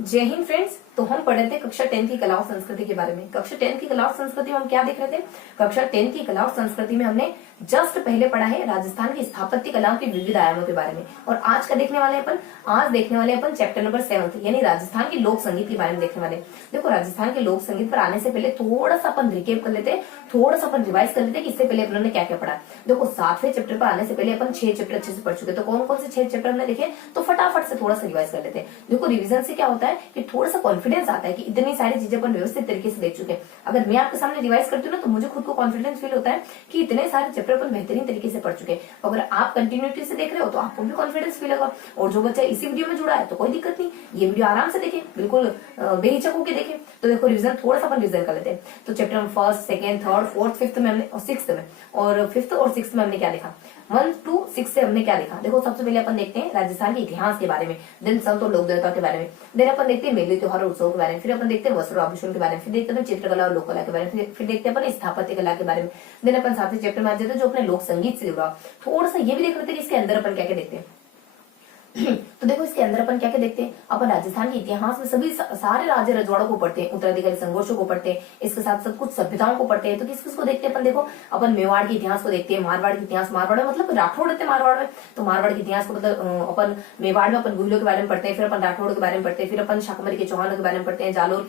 जय हिंद फ्रेंड्स। तो हम पढ़ रहे थे कक्षा 10 की कला और संस्कृति के बारे में। कक्षा 10 की कला और संस्कृति में हम क्या देख रहे थे? कक्षा 10 की कला और संस्कृति में हमने जस्ट पहले पढ़ा है राजस्थान की स्थापत्य कलाओं के विविध आयामों के बारे में। और आज का देखने वाले अपन आज देखने वाले अपन चैप्टर नंबर 7 यानी राजस्थान के लोक संगीत के बारे में देखने वाले। देखो, राजस्थान के लोक संगीत पर आने से पहले थोड़ा सा अपन रिकेप कर लेते, थोड़ा सा अपन रिवाइज कर लेते कि इससे पहले अपन ने क्या क्या पढ़ा। देखो, 7वें चैप्टर पर आने से पहले अपन 6 चैप्टर अच्छे से पढ़ चुके। तो कौन कौन से 6 चैप्टर हमने देखे, तो फटाफट से थोड़ा सा रिवाइज कर लेते। देखो, रिविजन से क्या होता है कि थोड़ा सा कॉन्फिडेंस आता है कि इतनी सारी चीजें अपन व्यवस्थित तरीके से देख चुके हैं। अगर मैं आपके सामने रिवाइज करती हूँ ना, तो मुझे खुद को कॉन्फिडेंस फील होता है कि इतने सारे चैप्टर अपन बेहतरीन तरीके से पढ़ चुके हैं। अगर आप कंटिन्यूटी से देख रहे हो तो आपको भी कॉन्फिडेंस फील होगा। और जो बच्चा इसी वीडियो में जुड़ा है तो कोई दिक्कत नहीं, ये वीडियो आराम से देखें, बिल्कुल बेहिचक होकर देखें। तो देखो, रिविजन थोड़ा सा अपन रिविजन कर लेते हैं। तो चैप्टर नंबर 1, 2, 3, 4, 5 में हमने और 6 में और 5th और 6th में हमने क्या देखा, 1 to 6 से हमने क्या देखा। देखो, सबसे पहले अपन देखते हैं राजस्थान के इतिहास के बारे में, देन संत और लोक देवता के बारे में, देन अपन देखते हैं मेले त्योहार और उत्सव के बारे में, फिर अपन देखते हैं वस्त्र आभूषण के बारे में, फिर देखते हैं चित्रकला और लोक कला के बारे में, फिर देखते हैं अपन स्थापत्य कला के बारे में। देन अपन 7वें चैप्टर में आ जाते हैं जो अपने लोक संगीत से जुड़ा। थोड़ा सा ये भी देख लेते हैं कि इसके अंदर अपन क्या क्या देखते हैं। तो देखो, इसके अंदर अपन क्या क्या देखते हैं। अपन राजस्थान के इतिहास में सभी सारे राजे रजवाड़ों को पढ़ते हैं, उत्तराधिकारी संघर्षों को पढ़ते हैं, इसके साथ साथ कुछ सभ्यताओं को पढ़ते हैं। तो किस किस को देखते हैं अपन? देखो, अपन मेवाड़ के इतिहास को देखते हैं, मारवाड़ के इतिहास, मारवाड़ में मतलब राठौड़ रहते हैं मारवाड़ में, तो मारवाड़ के इतिहास को मतलब अपन मेवाड़ में अपन गुहिलों के बारे में पढ़ते हैं, फिर अपन राठौड़ के बारे में पढ़ते हैं, फिर अपन शाकंभरी के चौहानों के बारे में पढ़ते हैं, जालोर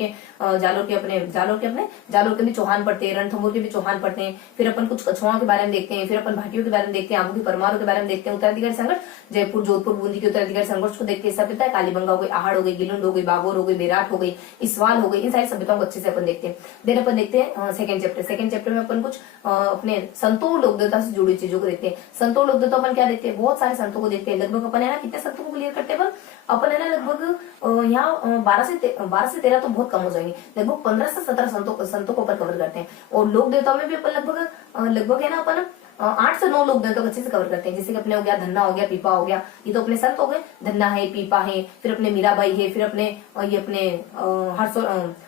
के भी चौहान पढ़ते हैं, रणथंभौर के भी चौहान पढ़ते हैं, फिर अपन कुछ कछुआओं के बारे में देखते हैं, फिर अपन भाटियों के बारे में देखते हैं, आबू की परमारों के बारे में देखते हैं, उत्तराधिकारी संघर्ष, जयपुर जोधपुर बूंदी के उत्तराधिकारी संघर्ष को देखते हैं। सभ्यता कालीबंगा हो गई, आहड़ हो गई, गिलुंड हो गई, बाबोर हो गई, बेराट हो गई, इसवाल हो गई, इन सारी सभ्यताओं को अच्छे से अपन देखते हैं। देन अपन देखते हैं सेकंड चैप्टर में अपन कुछ अपने संतों लोक देवता से जुड़ी चीजों को देखते हैं। संतों लोक देवता अपन क्या देखते हैं, बहुत सारे संतों को देखते हैं। लगभग अपन है ना कितने संतों को क्लियर करते हैं अपन है ना, लगभग यहाँ 12 से 13 तो बहुत कम हो जाएंगे, लगभग 15 से 17 संतों को अपन कवर करते हैं। और लोक देवताओं में भी अपन लगभग है ना अपन 8 से 9 लोग देवताओं को अच्छे से कवर करते हैं। जैसे कि अपने हो गया धन्ना, हो गया पीपा, हो गया, ये तो अपने संत हो गए। धन्ना है, पीपा है, फिर अपने मीराबाई है, फिर अपने ये अपने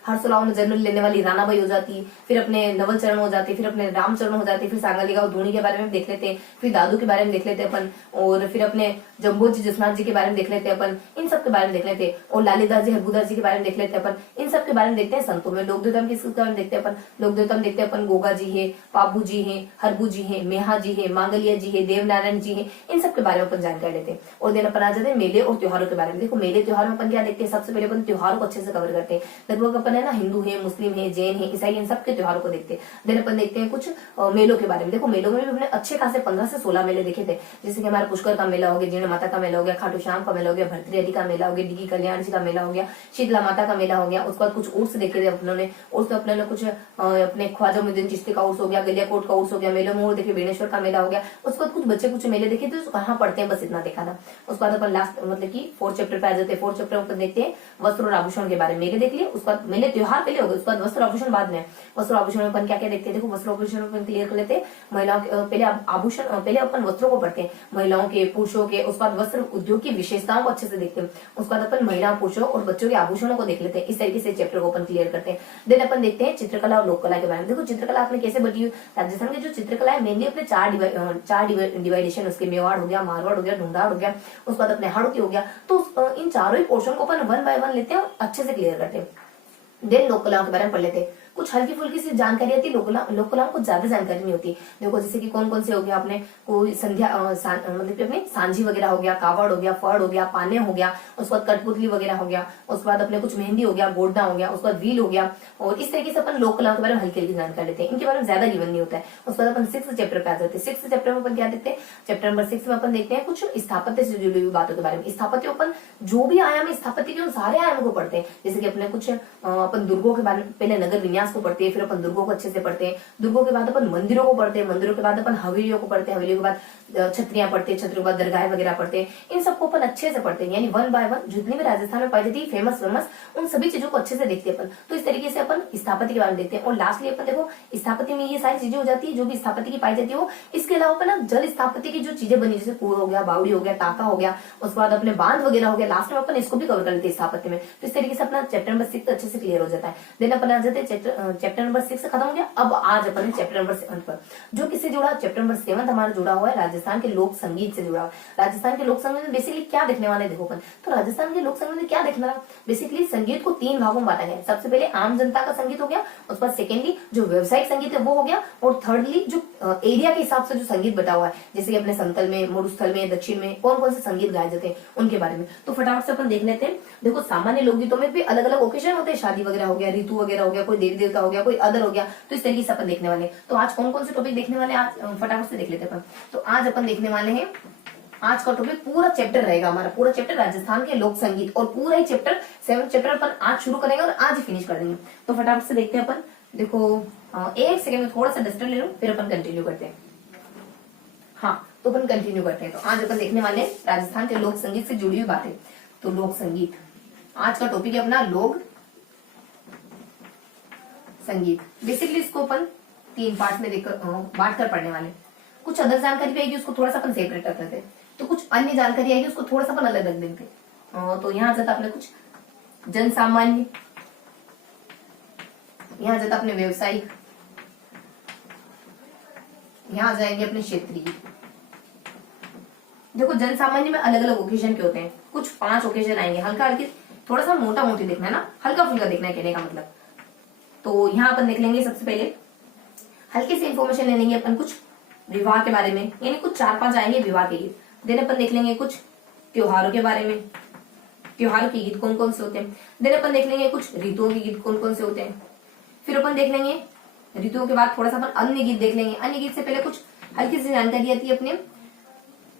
हरसोलाओं में जन्म लेने वाली रानाबाई हो जाती, फिर अपने नवल चरण हो जाती, फिर अपने रामचरण हो जाती, फिर सांगाली गांव धोनी के बारे में देख लेते हैं, फिर दादू के बारे में देख लेते हैं अपन, और फिर अपने जम्बोजी जसनाथ जी के बारे में देख लेते हैं अपन, इन सब के बारे में देख लेते हैं। और लालीदास जी, हरबुदास जी के बारे में देख लेते हैं अपन, इन सब के बारे में देखते हैं। संतों में लोक देवता किसके बारे में देखते हैं अपन? लोक देवता में देखते हैं अपन गोगा जी है, पाबू जी है, हरबू जी है, मेहा जी है, मांगलिया जी है, देवनारायण जी है, इन सब के बारे में अपन जानकारी लेते हैं। और दिन अपन आ जाते हैं मेले और त्योहारों के बारे में। देखो, मेले त्योहार में अपन क्या देखते हैं, सबसे पहले अपन त्योहारों को अच्छे से कवर करते हैं। लगभग अपन है ना हिंदू है, मुस्लिम है, जैन है, ईसाई, इन सब के त्योहारों को देखते हैं। दिन अपन देखते हैं कुछ मेलों के बारे में। देखो, मेलों में भी हमने अच्छे खासे 15 से 16 मेले देखे थे। जैसे कि हमारा पुष्कर का मेला हो गया, जीर्ण माता का मेला हो गया, खाटू श्याम का मेला हो गया, भरतरियादी का मेला हो गया, डिगी कल्याण जी का मेला हो गया, शीतला माता का मेला हो गया। उसके बाद कुछ उर्स देखे थे अपनों ने, उर्स में अपने कुछ अपने ख्वाजा मुद्दीन चिश्ती का उर्स हो गया, गलियाकोट का उर्स हो गया, मेलों में देखे बेणेश्वर का मेला हो गया। उसके बाद कुछ बच्चे कुछ मेले देखे थे, तो कहाँ पढ़ते हैं, बस इतना देखा था। उसके बाद अपन लास्ट मतलब कि 4th चैप्टर पे आ जाते हैं। 4th चैप्टर में अपन देखते हैं वस्त्र और आभूषण के बारे में। मेले देख लिए, उसके बाद मेले त्योहार पहले हो गए, उसके बाद वस्त्र आभूषण बाद में। वस्त्र आभूषण में अपन क्या क्या देखते हैं? देखो, वस्त्र आभूषण में अपन क्लियर कर लेते हैं। महिलाओं पहले आभूषण, पहले अपन वस्त्रों को पढ़ते हैं, महिलाओं के, पुरुषों के। उसके बाद वस्त्र उद्योग की विशेषताओं को अच्छे से देखते हैं। उसके बाद अपन महिला, पुरुषों और बच्चों के आभूषणों को देख लेते हैं। इस तरीके से चैप्टर को अपन क्लियर करते हैं। देन अपन देखते हैं चित्रकला और लोक कला के बारे में। देखो, चित्रकला आपने कैसे बटी, राजस्थान की जो चित्रकला है मेनली अपने चार डिवाइडेशन, उसके मेवाड़ हो गया, मारवाड़ हो गया, ढूंढाड़ हो गया, उसके बाद अपने हाड़ोती हो गया। तो इन चारों ही पोर्शन को अपन 1 by 1 लेते हैं और अच्छे से क्लियर करते हैं। देन लोक कलाओं के बारे में पढ़ लेते हैं। कुछ हल्की फुल्की सी जानकारी आती है, लोक कलाओं को ज्यादा जानकारी नहीं होती। देखो, जैसे कि कौन कौन से हो गया, अपने कोई संध्या मतलब अपने सांझी वगैरह हो गया, कावड़ हो गया, फड़ हो गया, पाने हो गया, उसके बाद कठपुतली वगैरह हो गया, उसके बाद अपने कुछ मेहंदी हो गया, गोडना हो गया, उसके बाद व्हील हो गया। और इस तरीके से अपन लोक कलाओं के बारे में हल्की हल्की जानकारी लेते हैं, इनके बारे में ज्यादा गिवन नहीं होता है। उसके बाद अपन 6th चैप्टर पे आ जाते हैं। 6th चैप्टर में अपन क्या देखते हैं? चैप्टर नंबर 6 में अपन देखते हैं कुछ स्थापत्य से जुड़ी हुई बातों के बारे में। स्थापत्य अपन जो भी आयाम है स्थापत्य के, उन सारे आयामों को पढ़ते हैं। जैसे कि अपने कुछ अपन दुर्गों के बारे में, पहले नगर विन्यास को पढ़ते हैं, फिर अपन दुर्गों को अच्छे से पढ़ते हैं। दुर्गों के बाद अपन मंदिरों को पढ़ते हैं, मंदिरों के बाद अपन हवेलियों को पढ़ते हैं, हवेलियों के बाद छत्रियां पढ़ते हैं, छत्रियों के बाद दरगाह वगैरह पढ़ते हैं। इन सबको अपन अच्छे से पढ़ते हैं, यानी 1 by 1 जितनी भी राजस्थान में पाई जाती है फेमस उन सभी चीजों को अच्छे से देखते हैं अपन। तो इस तरीके से अपन स्थापत्य के बारे में देखते हैं। और लास्टली अपन देखो, स्थापत्य में ये सारी चीजें हो जाती है जो भी स्थापत्य की पाई जाती है वो। इसके अलावा अपन जल स्थापत्य की जो चीजें बनी, जैसे कुआं हो गया, बावड़ी हो गया, टाका हो गया, उसके बाद अपने बांध वगैरह हो गया, लास्ट में अपन इसको भी कवर कर लेते हैं स्थापत्य में। तो इस तरीके से अपना चैप्टर नंबर 6 अच्छे से क्लियर हो जाता है। देन अपन आ जाते हैं चैप्टर नंबर 6 खत्म हो गया। अब आज अपन चैप्टर नंबर 7 पर, जो किससे जुड़ा, चैप्टर नंबर 7 हमारा जुड़ा हुआ है राजस्थान राजस्थान के लोक संगीत से जुड़ा हुआ। राजस्थान के लोक संगीत में बेसिकली क्या देखने वाले देखो अपन, तो राजस्थान के लोक संगीत में क्या देखना रहा, बेसिकली संगीत को 3 भागों में बांटा गया है। सबसे पहले आम जनता का संगीत हो गया, उसके बाद सेकेंडली जो व्यवसायिक संगीत है वो हो गया, और थर्डली जो एरिया के हिसाब से जो संगीत बटा हुआ है, जैसे कि अपने समतल में, मरुस्थल में, दक्षिण में कौन कौन से संगीत गाए जाते हैं उनके बारे में। तो फटाफट से अपन देख लेते हैं। देखो सामान्य लोकगीतों में भी अलग अलग ओकेजन होते हैं, शादी वगैरह हो गया, ऋतु वगैरह हो गया, कोई देवी देवता हो गया, कोई अदर हो गया, तो इस तरीके से अपन देखने वाले हैं। तो आज कौन कौन से टॉपिक देखने वाले हैं आज फटाफट से देख लेते हैं अपन। तो आज अपन देखने वाले हैं, आज का टॉपिक पूरा चैप्टर रहेगा हमारा, पूरा चैप्टर राजस्थान के लोक संगीत, और पूरा ही चैप्टर 7 चैप्टर अपन आज शुरू करेंगे और आज ही फिनिश कर देंगे। तो फटाफट से देखते हैं अपन। देखो एक सेकंड में थोड़ा सा डस्टर ले लो, फिर अपन कंटिन्यू करते हैं। हाँ, तो अपन कंटिन्यू करते हैं। तो आज अपन देखने वाले हैं राजस्थान के लोक संगीत से जुड़ी हुई बातें। तो लोक संगीत आज का टॉपिक है अपना, लोक संगीत। बेसिकली इसको अपन 3 पार्ट में बांट कर पढ़ने वाले। कुछ अदर जानकारी भी आएगी, उसको थोड़ा सा अपन सेपरेट रख देते, तो कुछ अन्य जानकारी आएगी उसको थोड़ा सा अपन अलग रख देते। तो यहाँ जाता अपने कुछ जन सामान्य, यहाँ जाता अपने व्यवसायिक, यहाँ जाएंगे अपने क्षेत्रीय। देखो जन सामान्य में अलग अलग ओकेजन के होते हैं, कुछ 5 ओकेजन आएंगे, हल्का हल्की, थोड़ा सा मोटा मोटी देखना है ना, हल्का फुल्का देखना है कहने का मतलब। तो यहाँ अपन देख लेंगे सबसे पहले हल्की सी इंफॉर्मेशन ले लेंगे अपन कुछ विवाह के बारे में, यानी कुछ 4-5 आएंगे विवाह के गीत। देन अपन देख लेंगे कुछ त्योहारों के बारे में, त्योहारों के गीत कौन कौन से होते हैं। देन अपन देख लेंगे कुछ ऋतुओं के गीत कौन कौन से होते हैं। फिर अपन देख लेंगे ऋतुओं के बाद थोड़ा सा अपन अन्य गीत देख लेंगे। अन्य गीत से पहले कुछ हल्की सी जानकारी आती है अपने,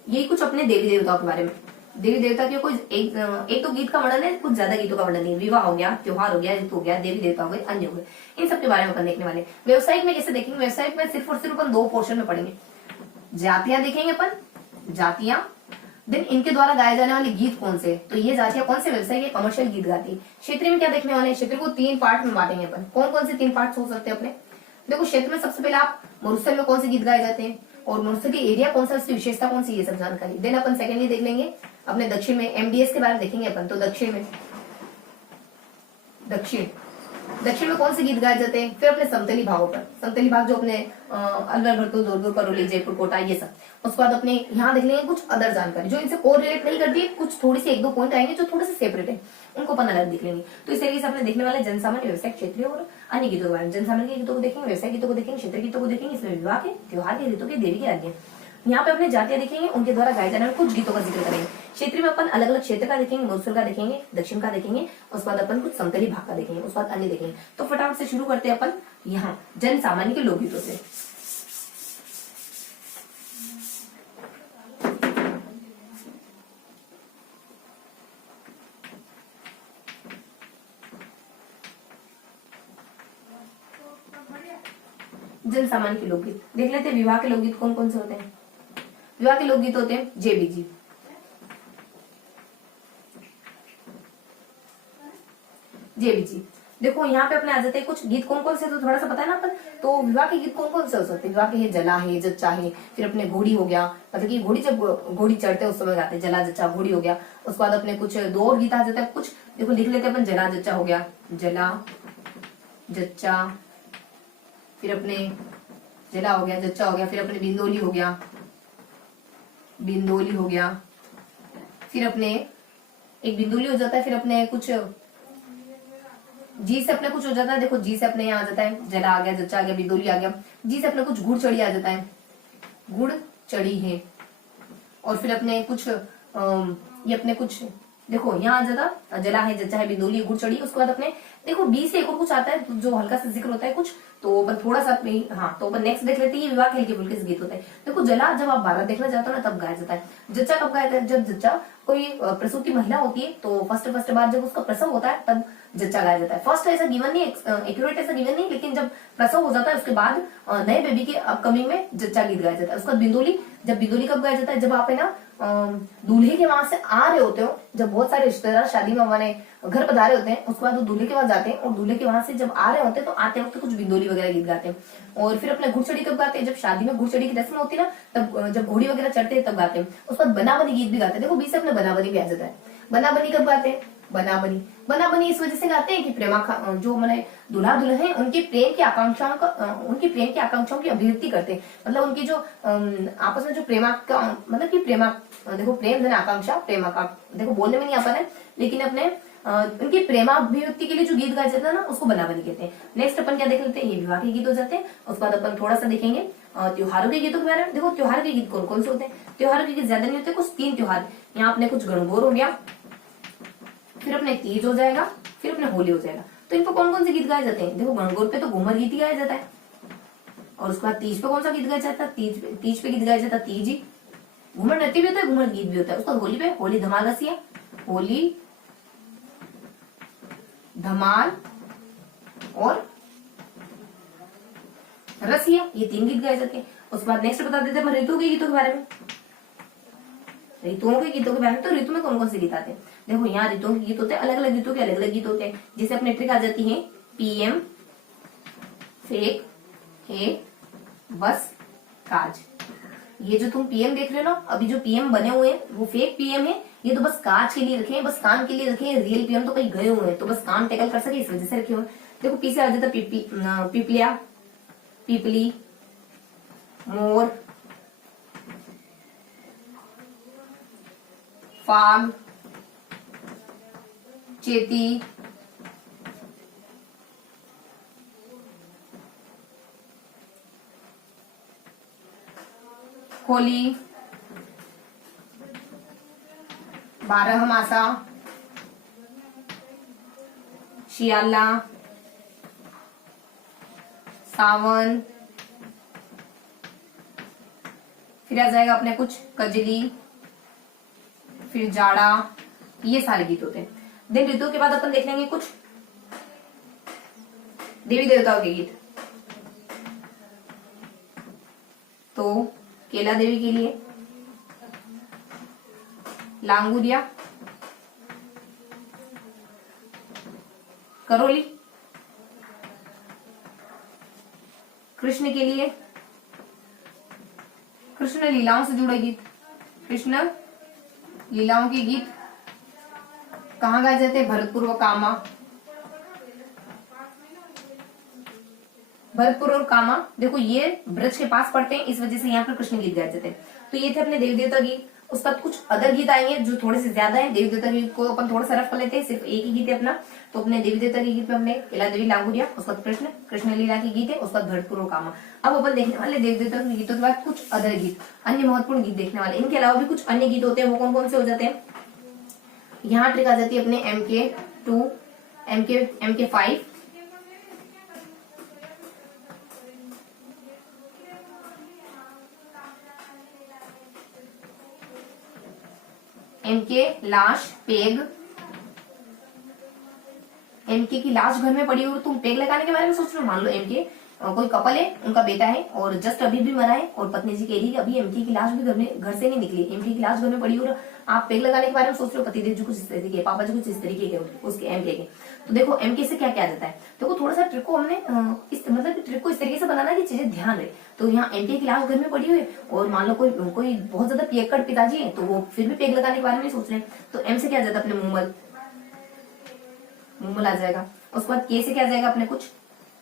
यही कुछ अपने देवी देवताओं के बारे में। देवी देवता के कोई एक तो गीत का वर्णन है, कुछ ज्यादा गीतों का वर्णन है। विवाह हो गया, त्योहार हो गया, ऋतु हो गया, देवी देवता हो गए, अन्य हो गए, इन सब के बारे में अपन देखने वाले। व्यवसायिक में कैसे देखेंगे, व्यवसायिक में सिर्फ और सिर्फ अपन 2 पोर्शन में पढ़ेंगे। जातियां देखेंगे अपन, जातियां, देन इनके द्वारा गाए जाने वाले गीत कौन से, तो ये जातियां कौन से व्यवसायिक कमर्शियल गीत गाती है। क्षेत्र में क्या देखने वाले हैं, क्षेत्र को 3 पार्ट में बांटेंगे अपन। कौन कौन से 3 पार्ट हो सकते हैं अपने, देखो क्षेत्र में सबसे पहले आप मरुस्थल में कौन से गीत गाए जाते हैं, और मरुस्थल के एरिया कौन सा, उसकी विशेषता कौन सी, ये सब जानकारी। देन अपन सेकेंडली देख लेंगे अपने दक्षिण में, एमडीएस के बारे में देखेंगे अपन। तो दक्षिण में, दक्षिण में कौन से गीत गाए जाते हैं। फिर अपने समतली भागों पर, समतली भाग जो अपने अलवर, भरतपुर, जोधपुर, करौली, जयपुर, कोटा, ये सब। उसके बाद अपने यहाँ देख लेंगे कुछ अदर जानकारी जो इनसे कोरिलेट नहीं करती है, कुछ थोड़ी सी 1-2 पॉइंट आएंगे जो थोड़े से सेपरेट है, उनको अपन अलग देख लेंगे। तो इस तरीके से अपने देखने वाले जनसामान्य, व्यवसाय, क्षेत्रीय और अन्य गीतों के बारे में। जनसामान्य के गीतों को देखेंगे, व्यवसाय गीतों को देखेंगे, क्षेत्र गीतों को देखेंगे, इसमें विवाह के, त्योहार के, ऋतु के, देवी के, अन्य। यहाँ पे अपने जातियां देखेंगे, उनके द्वारा गाए जाने वाले कुछ गीतों का जिक्र करेंगे। क्षेत्र में अपन अलग अलग क्षेत्र का देखेंगे, मरुस्थल का देखेंगे, दक्षिण का देखेंगे, उसके बाद अपन कुछ समतली भाग का देखेंगे, उसके बाद अन्य देखेंगे। तो फटाफट से शुरू करते हैं अपन यहाँ जन सामान्य के लोकगीतों से। जन सामान्य के लोकगीत देख लेते हैं। विवाह के लोकगीत कौन कौन से होते हैं। विवाह के लोकगीत होते हैं जेबीजी, जेबीजी। देखो यहाँ पे अपने आ जाते हैं कुछ गीत कौन कौन से, तो थोड़ा सा पता है ना अपन। तो विवाह के गीत कौन कौन से हो सकते हैं, विवाह के जला है, जच्चा है, फिर अपने घोड़ी हो गया, मतलब कि घोड़ी जब घोड़ी चढ़ते हैं उस समय गाते हैं, जला जच्चा घोड़ी हो गया। उसके बाद अपने कुछ 2 और गीत आ जाते हैं कुछ, देखो लिख लेते हैं अपन। जला जच्चा हो गया, जला जच्चा, फिर अपने जला हो गया, जच्चा हो गया, फिर अपने बिंदोली हो गया, बिंदोली हो गया, फिर अपने एक बिंदोली हो जाता है, फिर अपने कुछ जी से अपने कुछ हो जाता है। देखो जी से अपने यहाँ आ जाता है, जला आ गया, जच्चा आ गया, बिंदोली आ गया। जी से अपने कुछ गुड़ चढ़ी आ जाता है, गुड़ चढ़ी है। और फिर अपने कुछ ये अपने कुछ देखो यहाँ आ जाता, जला है, जच्चा है, बिंदोली, गुड़ चढ़ी। उसके बाद अपने देखो बी से एक और कुछ आता है जो हल्का सा जिक्र होता है कुछ, तो अपन थोड़ा सा हाँ, तो अपन नेक्स्ट देख लेते हैं। विवाह के हल्के फुल्के गीत होते हैं। देखो जला जब आप 12 देखना चाहते हो ना तब गाया जाता है। जच्चा कब गाया जाता है, जब जच्चा कोई प्रसूति महिला होती है, तो फर्स्ट बार जब उसका प्रसव होता है तब जच्चा गाया जाता है। फर्स्ट ऐसा गिवन नहीं, एक्यूरेट ऐसा गिवन नहीं, लेकिन जब प्रसव हो जाता है उसके बाद नए बेबी के अपकमिंग में जच्चा गीत गाया जाता है। उसका बिंदोली, जब बिंदोली कब गाया जाता है, जब आप है ना दूल्हे के वहां से आ रहे होते हो, जब बहुत सारे रिश्तेदार शादी में हमारे घर पधारे होते हैं, उसके बाद वो दूल्हे के पास जाते हैं, और दूल्हे के वहां से जब आ रहे होते हैं तो आते वक्त कुछ बिंदोली वगैरह गीत गाते हैं। और फिर अपने घुड़चड़ी कब गाते हैं, जब शादी में घुड़चड़ी की रस्म होती है ना, तब जब घोड़ी वगैरह चढ़ते हैं तब गाते हैं। उसके बाद बनाबनी गीत भी गाते हैं। देखो बीच से अपने बनाबनी भी आ जाता है। बनाबनी कब गाते हैं, बना बनी। बना बनी इस वजह से गाते हैं कि जो मैंने दूल्हा दुल्हन है उनके प्रेम की आकांक्षाओं की अभिव्यक्ति करते हैं। मतलब उनकी जो आपस में जो मतलब कि देखो प्रेम धन आकांक्षा, देखो बोलने में नहीं आता है, लेकिन अपने उनकी प्रेमाभिव्यक्ति के लिए जो गीत गाए जाते हैं ना, उसको बना बनी कहते हैं। नेक्स्ट अपन क्या देख लेते हैं, ये विवाह के गीत हो जाते हैं। उसके बाद अपन थोड़ा सा देखेंगे त्योहारों के गीतों के बारे में। देखो त्योहार के गीत कौन कौन से होते हैं, त्योहारों के गीत ज्यादा नहीं होते, कुछ 3 त्योहार। यहाँ अपने कुछ गणगौर हो गया, फिर अपने तीज हो जाएगा, फिर अपने होली हो जाएगा। तो इनको कौन कौन से गीत गाए जाते हैं, देखो गणगौर पे तो घूमर गीत ही गाया जाता है, और उसके बाद तीज पे कौन सा गीत गाया जाता है, तीज पे गीत गाया जाता है तीज ही। घूमर नृत्य भी होता है, घूमर गीत भी होता है। उसका होली पे होली धमाल रसिया, होली धमाल और रसिया, ये 3 गीत गाए जाते हैं। उसके बाद नेक्स्ट बता देते हैं ऋतु के गीतों के बारे में। ऋतुओं के गीतों के बारे में, तो ऋतु में कौन कौन से गीत आते हैं, देखो यहाँ ऋतुओं के गीत होते हैं, अलग अलग ऋतु के अलग अलग गीत होते हैं। जैसे अपने ट्रिक आ जाती है पीएम, फेक, हे, बस, काज। ये जो तुम पीएम देख रहे हो ना, अभी जो पीएम बने हुए हैं वो फेक पीएम है, ये तो बस काज के लिए रखे हैं, बस काम के लिए रखे हैं। रियल पीएम तो कहीं गए हुए हैं, तो बस काम टैकल कर सके इस वजह से रखे हुए। देखो पी से आ जाता पिपलिया, पिपली, मोर, फाग, चेती, होली, बारहमासा, शियाला, सावन, फिर आ जाएगा अपने कुछ कजली, फिर जाड़ा। ये सारे गीत होते हैं। दिन ऋतु के बाद अपन देख लेंगे कुछ देवी देवताओं के गीत। तो केला देवी के लिए लांगुरिया, करोली। कृष्ण के लिए कृष्ण लीलाओं से जुड़े गीत, कृष्ण लीलाओं के गीत कहाँ गाए जाते हैं, भरतपुर व कामा। भरतपुर और कामा, देखो ये ब्रज के पास पड़ते हैं, इस वजह से यहाँ पर कृष्ण गीत गाए जाते हैं। तो ये थे अपने देवी देवता गीत। उसका कुछ अदर गीत आएंगे जो थोड़े से ज्यादा है। देवी देवता गीत को अपन थोड़ा सा रफ कर लेते हैं, सिर्फ एक ही गीत है अपना। तो अपने देवी देवता के गीत में हमने केला देवी लांगुरिया, उसका कृष्ण लीला की गीत है, उसका भरतपुर और कामा। अब अपन देखने वाले देवी देवता के गीतों के बाद कुछ अदर गीत, अन्य महत्वपूर्ण गीत देखने वाले। इनके अलावा भी कुछ अन्य गीत होते हैं, वो कौन कौन से हो जाते हैं। यहाँ ट्रिक आ जाती है अपने MK2, MK5, MK लाश, पेग। MK की लाश घर में पड़ी हो, तुम पेग लगाने के बारे में सोच रहे हो। मान लो MK कोई कपल है, उनका बेटा है और जस्ट अभी भी मरा है, और पत्नी जी कह रही है अभी MK की लाश भी घर से नहीं निकली, MK की लाश घर में पड़ी हो, आप पेग लगाने के बारे में सोच रहे हो। पतिदेव जी कुछ इस तरीके, पापा जी कुछ इस तरीके के उसके MK के। तो देखो MK से क्या क्या जाता है, देखो थोड़ा सा ट्रिक को हमने मतलब ट्रिक को इस तरीके से बनाना कि चीजें ध्यान रहे। तो यहाँ MK की लाश घर में पड़ी हुई है, और मान लो कोई बहुत ज्यादा पियक्कड़ पिताजी है, तो वो फिर भी पेग लगाने के बारे में सोच रहे हैं। तो M से क्या जाता है अपने मूमल आ जाएगा। उसके बाद K से क्या जाएगा अपने कुछ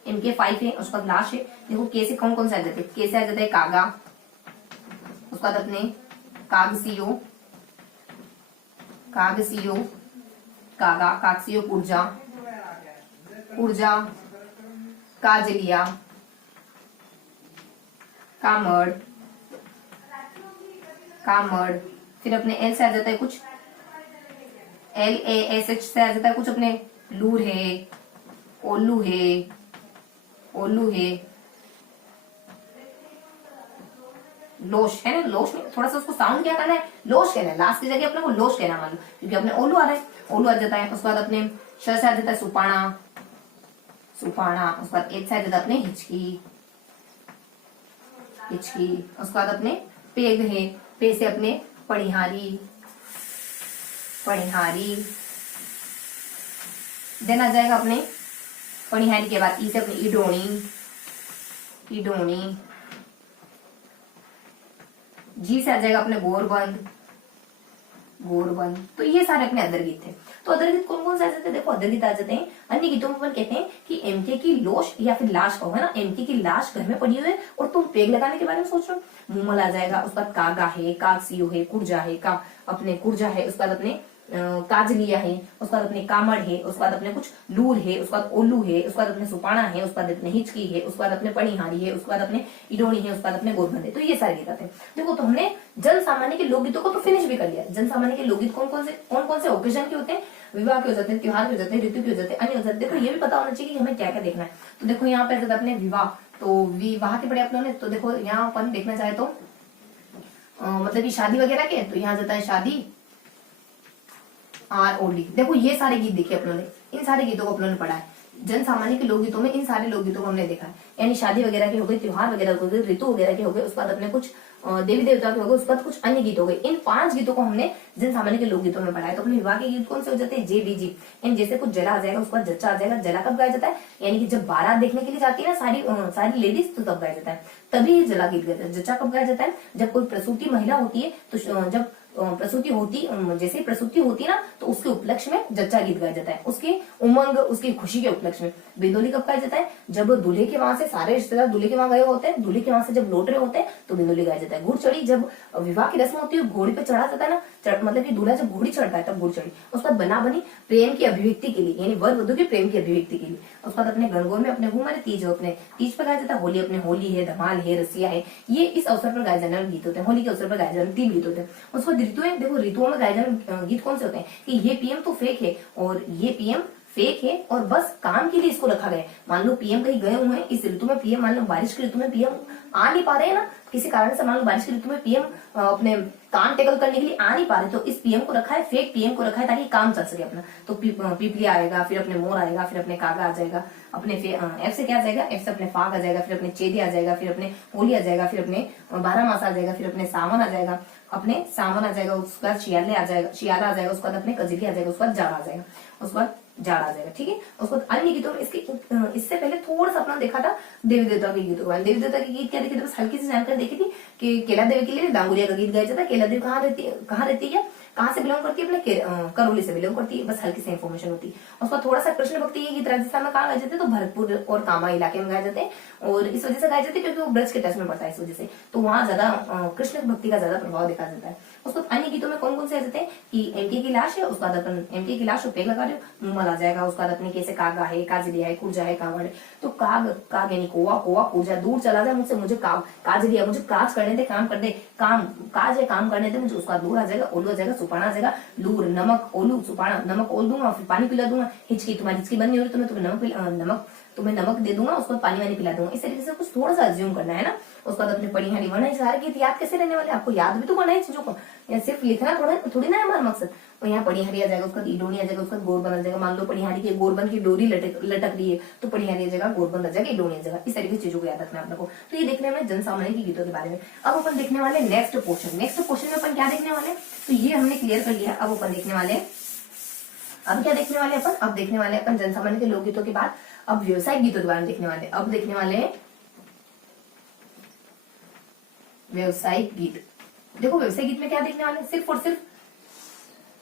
MK5 है, उसके बाद लाश है। देखो K से कौन कौन से आ जाते हैं, K से आ जाता है कागा, उसके बाद अपने कागसियो, कागा, कागसियो, पुर्जा, काजलिया, कामड़। फिर अपने L से आ जाता है कुछ LASH से आ जाता है कुछ अपने लूर है, ओल्लू है, लोश है ना, लोश में थोड़ा सा उसको साउंड क्या करना है, लोश कहना है, लास्ट की जगह अपने को लोश कहना मान लो, क्योंकि अपने ओल्लू आ रहा है, ओल्लू आ जाता है। उसके बाद अपने श से आ जाता है सुपाणा, उसके बाद एच से आ जाता है अपने हिचकी। उसके बाद अपने पेग है, पे से अपने पढ़िहारी। देन आ जाएगा अपने पढ़िहारी के बाद ई से अपनी इडोनी। जी से आ जाएगा अपने गोरबंद, गोरबन, तो ये सारे अपने अदर गीत थे। तो अदर गीत कौन कौन से आ जाते हैं? देखो अदर गीत आ जाते हैं अन्य गीतों में। अपन कहते हैं कि एमके की लोश या फिर लाश कहो, है ना, एमके की लाश घर में पड़ी हुई है और तुम पेग लगाने के बारे में सोच रहे हो, मुमल आ जाएगा। उसके बाद कागा है, कागसियो है, कुर्जा है, का अपने कुर्जा है, उसके बाद अपने काजलिया है, उसके बाद अपने कामड़ है, उसके बाद अपने कुछ लूर है, उसके बाद ओलू है, उसके बाद अपने सुपाना है, उसके बाद अपने हिचकी है, उसके बाद अपने पणिहारी है, उसके बाद अपने इडोनी है, उसके बाद अपने गोरबंद है। तो ये सारे गीत आते हैं। देखो तो हमने जन सामान्य के लोकगीतों को तो फिनिश भी कर लिया। जन सामान्य के लोकगीत कौन कौन से ओकेजन के होते हैं? विवाह के हो जाते हैं, त्योहार के हो जाते हैं, ऋतु के हो जाते हैं, अन्य हो जाते हैं। देखो ये भी पता होना चाहिए कि हमें क्या क्या देखना है। तो देखो यहाँ पे अपने विवाह, तो विवाह के पड़े अपनों ने, तो देखो यहाँ अपन देखना चाहे तो मतलब कि शादी वगैरह के, तो यहाँ जाता है शादी ROD। देखो ये सारे गीत देखे अपनों ने, इन सारे गीतों को अपनों ने पढ़ा है। जन सामान्य के लोकगीतों में इन सारे लोकगीतों को हमने देखा है, यानी शादी वगैरह के हो गए, त्योहार वगैरह हो गए, ऋतु वगैरह के हो गए, उसके बाद अपने कुछ देवी देवता के हो गए, उसके बाद कुछ अन्य गीत हो गए। इन 5 गीतों को हमने जन सामान्य के लोकगीतों में पढ़ा है। तो अपने विवाह के गीत कौन से हो जाते हैं? JBG, यानी जैसे कुछ जला आ जाएगा, उसके बाद जच्चा आ जाएगा। जला कब गाया जाता है? यानी कि जब बारात देखने के लिए जाती है ना सारी लेडीज, तो तब गाया जाता है, तभी ये जला गीत गाया जाता है। जच्चा कब गाया जाता है? जब कोई प्रसूति महिला होती है, तो जब जैसे प्रसूति होती है ना, तो उसके उपलक्ष्य में जच्चा गीत गाया जाता है, उसके उमंग, उसकी खुशी के उपलक्ष्य में। बिंदोली कब गाया जाता है? जब दूल्हे के वहां से सारे रिश्तेदार दूल्हे के वहां गए होते हैं, दूल्हे के वहां से जब लौट रहे होते हैं, तो बिंदोली गाया जाता है। घुड़चढ़ी, जब विवाह की रस्म होती है, घोड़ी पे चढ़ा जाता है ना, मतलब कि दूल्हा जब घोड़ी चढ़ता है तब घुड़चढ़ी। उसके बाद बना बनी, प्रेम की अभिव्यक्ति के लिए, यानी वर वधु के प्रेम की अभिव्यक्ति के लिए। उसके बाद अपने गणगौर में अपने घूमर तीज, अपने तीज पर गाया जाता है। होली, अपने होली है, धमाल है, रसिया है, ये इस अवसर पर गाए जाने वाले गीत होते हैं। होली के अवसर पर गाए जाने 3 गीत होते हैं। उसके बाद ऋतुएं, देखो ऋतुओं में गाए जाने गीत कौन से होते हैं? कि ये पीएम तो फेक है और ये पीएम फेक है और बस काम के लिए इसको रखा गया है। मान लो पीएम कहीं गए हुए हैं इस ऋतु में, पीएम मान लो बारिश की ऋतु में पीएम आ नहीं पा रहे हैं ना, किसी कारण से मान लो बारिश की ऋतु में पीएम अपने काम टेकल करने के लिए आ नहीं पा रहे, तो इस पीएम को रखा है, फेक पीएम को रखा है, ताकि काम चल सके अपना। तो पीपलिया आएगा, फिर अपने मोर आएगा, फिर अपने कागा आ जाएगा, अपने एफ से क्या आ जाएगा? एफ से अपने फाग आ जाएगा, फिर अपने चेदी आ जाएगा, फिर अपने होली आ जाएगा, फिर अपने 12 मास आ जाएगा, फिर अपने सावन आ जाएगा, अपने सावन आ जाएगा, उसके बाद शियाले आ जाएगा, शियाला आ जाएगा, उसके बाद अपने कजली आ जाएगा, उसके बाद जाड़ा आ जाएगा, उसके बाद जाड़ा आ जाएगा। ठीक है, उसके बाद अन्य गीतों में इससे पहले थोड़ा सा अपना देखा था देवी देवता के गीतों को। देवी देवता के गीत क्या देखे थे? बस हल्की सी जानकारी देखी थी कि केला देवी के लिए डांगुरिया का गीत गाया जाता है। केला देवी कहाँ रहती है, कहाँ से बिलोंग करती है? अपने करौली से बिलोंग करती है, बस हल्की सी इन्फॉर्मेशन होती है। उसके बाद थोड़ा सा कृष्ण भक्ति ये गीत राजस्थान में कहाँ गाए जाते हैं? तो भरतपुर और कामा इलाके में गाए जाते हैं, और इस वजह से गाए जाते हैं क्योंकि वो ब्रज के टच में पड़ता है, इस वजह से तो वहाँ ज्यादा कृष्ण भक्ति का ज्यादा प्रभाव देखा जाता है। उसको अन्य गीतों में कौन कौन से आ जाते हैं? कि एमके की लाश है, उसके बाद अपन एमके की लाश पेग लगा रहे हो, मुमल आ जाएगा, उसके बाद अपने कैसे कागा है, काजलिया है, कुर्जा है, कावड़ है। तो काग यानी कोवा, कोवा कुर्जा, दूर चला जाए मुझसे, मुझे काजलिया, मुझे काज करने दे, काम कर दे, काज है, काम करने दे मुझे। उसका दूर आ जाएगा, ओलू आ जाएगा, सुपाना आ जाएगा, लूर, नमक, ओलू, सुपाना, नमक ओल दूंगा, फिर पानी पिला दूंगा। हिचकी, तुम्हारी हिचकी बंद नहीं हो रही, तुम्हें नमक दे दूंगा, उसको पानी वानी पिला दूंगा। इस तरीके से कुछ थोड़ा सा अज्यूम करना है ना। उसके बाद अपने पढ़ी वरना सारे गीत याद कैसे रहने वाले? आपको याद भी तो करना है चीजों को, या सिर्फ लिखना थोड़ी ना है हमारा मकसद। और यहाँ पढ़िहारी आ जाएगा, उसका इडोनी आ जाएगा, उसका गोरबंद आ जाएगा। मान लो पढ़िहारी के गोरबंद की डोरी लटक रही है, तो पढ़िहारी आ जाएगा, गोरबंद आ जाएगा, इडोनी आ जाएगा। इस तरीके की चीजों को याद रखना है आप लोगों को। तो ये देखने में जन सामान्य के गीतों के बारे में। अब अपन देखने वाले नेक्स्ट पोर्शन में अपन क्या देखने वाले? तो ये हमने क्लियर कर लिया। अब अपन देखने वाले, अब क्या देखने वाले अपन? अब देखने वाले अपन जन सामान्य के लोकगीतों के बाद अब व्यवसायिक गीतों के बारे में देखने वाले। अब देखने वाले व्यवसायिक गीत। देखो व्यवसायिक गीत में क्या देखने वाले? सिर्फ और सिर्फ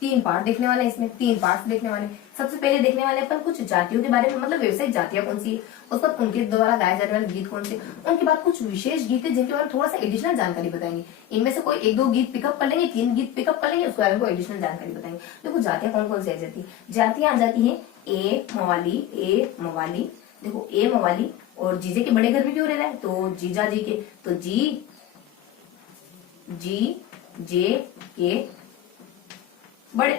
3 पार्ट देखने वाले, इसमें 3 पार्ट देखने वाले। सबसे पहले देखने वाले अपन कुछ जातियों के बारे में, मतलब व्यवसायिक जातियां कौन सी है, उस पर उनके द्वारा गाए जाने वाले गीत कौन से। उनके बाद कुछ विशेष गीत है जिनके बारे में थोड़ा सा एडिशनल जानकारी बताएंगे। इनमें से कोई 1-2 गीत पिकअप कर लेंगे, 3 गीत पिकअप कर लेंगे, उसके बारे में कोई एडिशनल जानकारी बताएंगे। देखो जातियां कौन कौन सी आ जाती है? जातियां आ जाती है ए मवाली। देखो ए मवाली, और जीजे के बड़े घर में क्यों रह रहा है? तो जीजा जी के, तो जी जे के बड़े,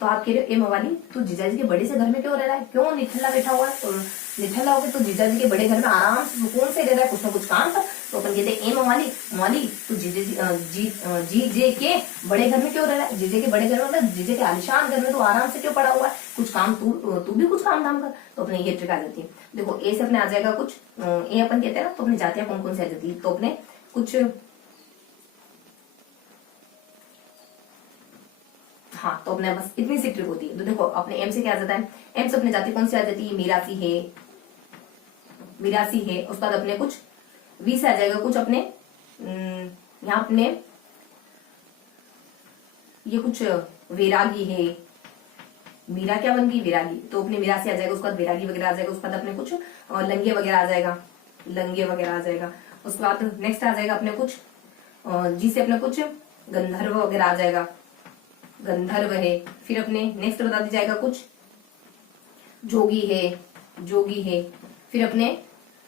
तो आप कह रहे हो ए मवाली, तो जीजा जी के बड़े से घर में क्यों रह रहा है? क्यों निठल्ला बैठा हुआ है? तो निठल्ला हो गया तो जीजा जी के बड़े घर में आराम से सुकून से रह रहा है, कुछ ना कुछ काम कर। तो अपन कहते हैं ए मवाली, तो जीजे के बड़े घर में क्यों रह रहा है? जीजे के बड़े घर में मतलब जीजे के आलिशान घर में तो आराम से क्यों पड़ा हुआ है? कुछ काम तू भी कुछ काम धाम कर। तो अपने ये ट्रिक आ जाती है। देखो ए से अपने आ जाएगा कुछ, ए अपन कहते हैं ना, तो अपनी जातियां कौन कौन सी आ जाती है? तो अपने कुछ, हाँ, तो अपने बस इतनी सी ट्रिक होती है। तो देखो अपने एम से क्या आ जाता है? एम से अपने जाति कौन सी आ जाती है? मिरासी है। उसके बाद अपने कुछ वी से आ जाएगा कुछ अपने यहाँ अपने ये कुछ वैरागी है, मीरा क्या बन गई, वैरागी, तो अपने मीरासी आ जाएगा, उसके बाद वैरागी वगैरह आ जाएगा, उसके बाद अपने कुछ लंगे वगैरह आ जाएगा, लंगे वगैरह आ जाएगा। उसके बाद नेक्स्ट आ जाएगा अपने कुछ जी से अपने कुछ गंधर्व वगैरह आ जाएगा, गंधर्व है। फिर अपने नेक्स्ट बता दी जाएगा कुछ जोगी है, जोगी है।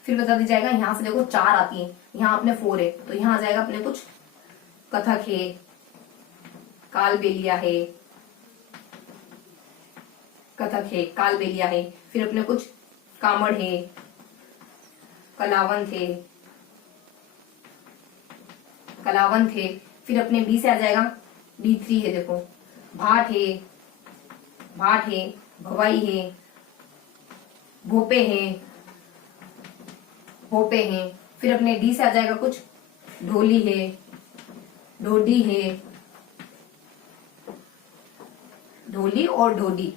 फिर बता दी जाएगा, यहाँ से देखो 4 आती है, यहाँ अपने 4 है, तो यहाँ आ जाएगा अपने कुछ कथक है, कालबेलिया है, कथक है, कालबेलिया है। फिर अपने कुछ कामड़ है, कलावंत है, कलावंत है। फिर अपने बी से आ जाएगा B3 है, देखो भाट है, भाट है, भवाई है, भोपे है, भोपे है। फिर अपने डी से आ जाएगा कुछ ढोली है, ढोडी है, ढोली और ढोडी।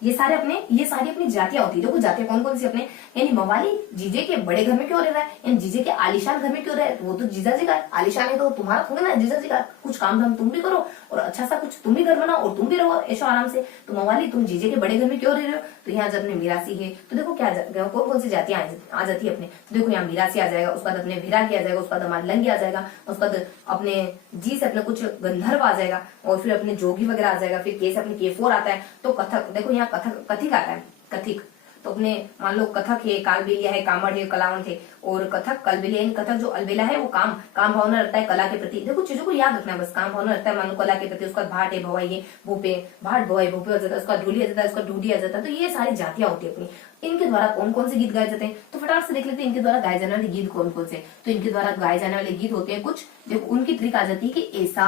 ये सारी अपनी जातियां होती है। देखो जातियां कौन कौन सी अपने, यानी मवाली जीजे के बड़े घर में क्यों रह रहा है, यानी जीजे के आलिशान घर में क्यों रह रहा है, वो तो जीजा जी का है, आलिशान है तो तुम्हारा थोड़ा ना, जीजा जी का। कुछ काम धाम तुम भी करो और अच्छा सा कुछ तुम भी घर बनाओ और तुम भी रहो ऐशो आराम से। तो मवाली तुम जीजे के बड़े घर में क्यों रह रहे हो, तो यहाँ जब अपने मीरासी है, तो देखो क्या कौन कौन सी जातियां आ जाती है अपने। तो देखो यहाँ मीरासी आ जाएगा, उसके बाद अपने वैरागी आ जाएगा, उसके बाद हमारे लंगी आ जाएगा, उसके बाद अपने जी से अपने कुछ गंधर्व आ जाएगा, और फिर अपने जोगी वगैरह आ जाएगा। फिर के से अपने K4 आता है, तो कथक, देखो यहाँ कथक कथिक आता है, कथिक। तो अपने मान लो कथक है, कालबेलिया है, कामड़ है, कलावंत है, और कथक कलबेलिया, कथक जो अलबेला है वो काम भावना रखता है कला के प्रति। देखो चीजों को याद रखना है बस, काम भावना रखता है मान लो कला के प्रति। उसका भाट है, भवाई है, भोपे, भाट भवाई भोपे आ जाता है, उसका ढोली आ जाता है, उसका ढूढ़ी आ जाता है। तो ये सारी जातियां होती है अपनी। इनके द्वारा कौन कौन से गीत गाए जाते हैं, तो फटाफट से देख लेते हैं इनके द्वारा गाए जाने वाले गीत कौन कौन से। तो इनके द्वारा गाए जाने वाले गीत होते हैं कुछ, देखो उनकी ट्रिक आ जाती है कि ऐसा,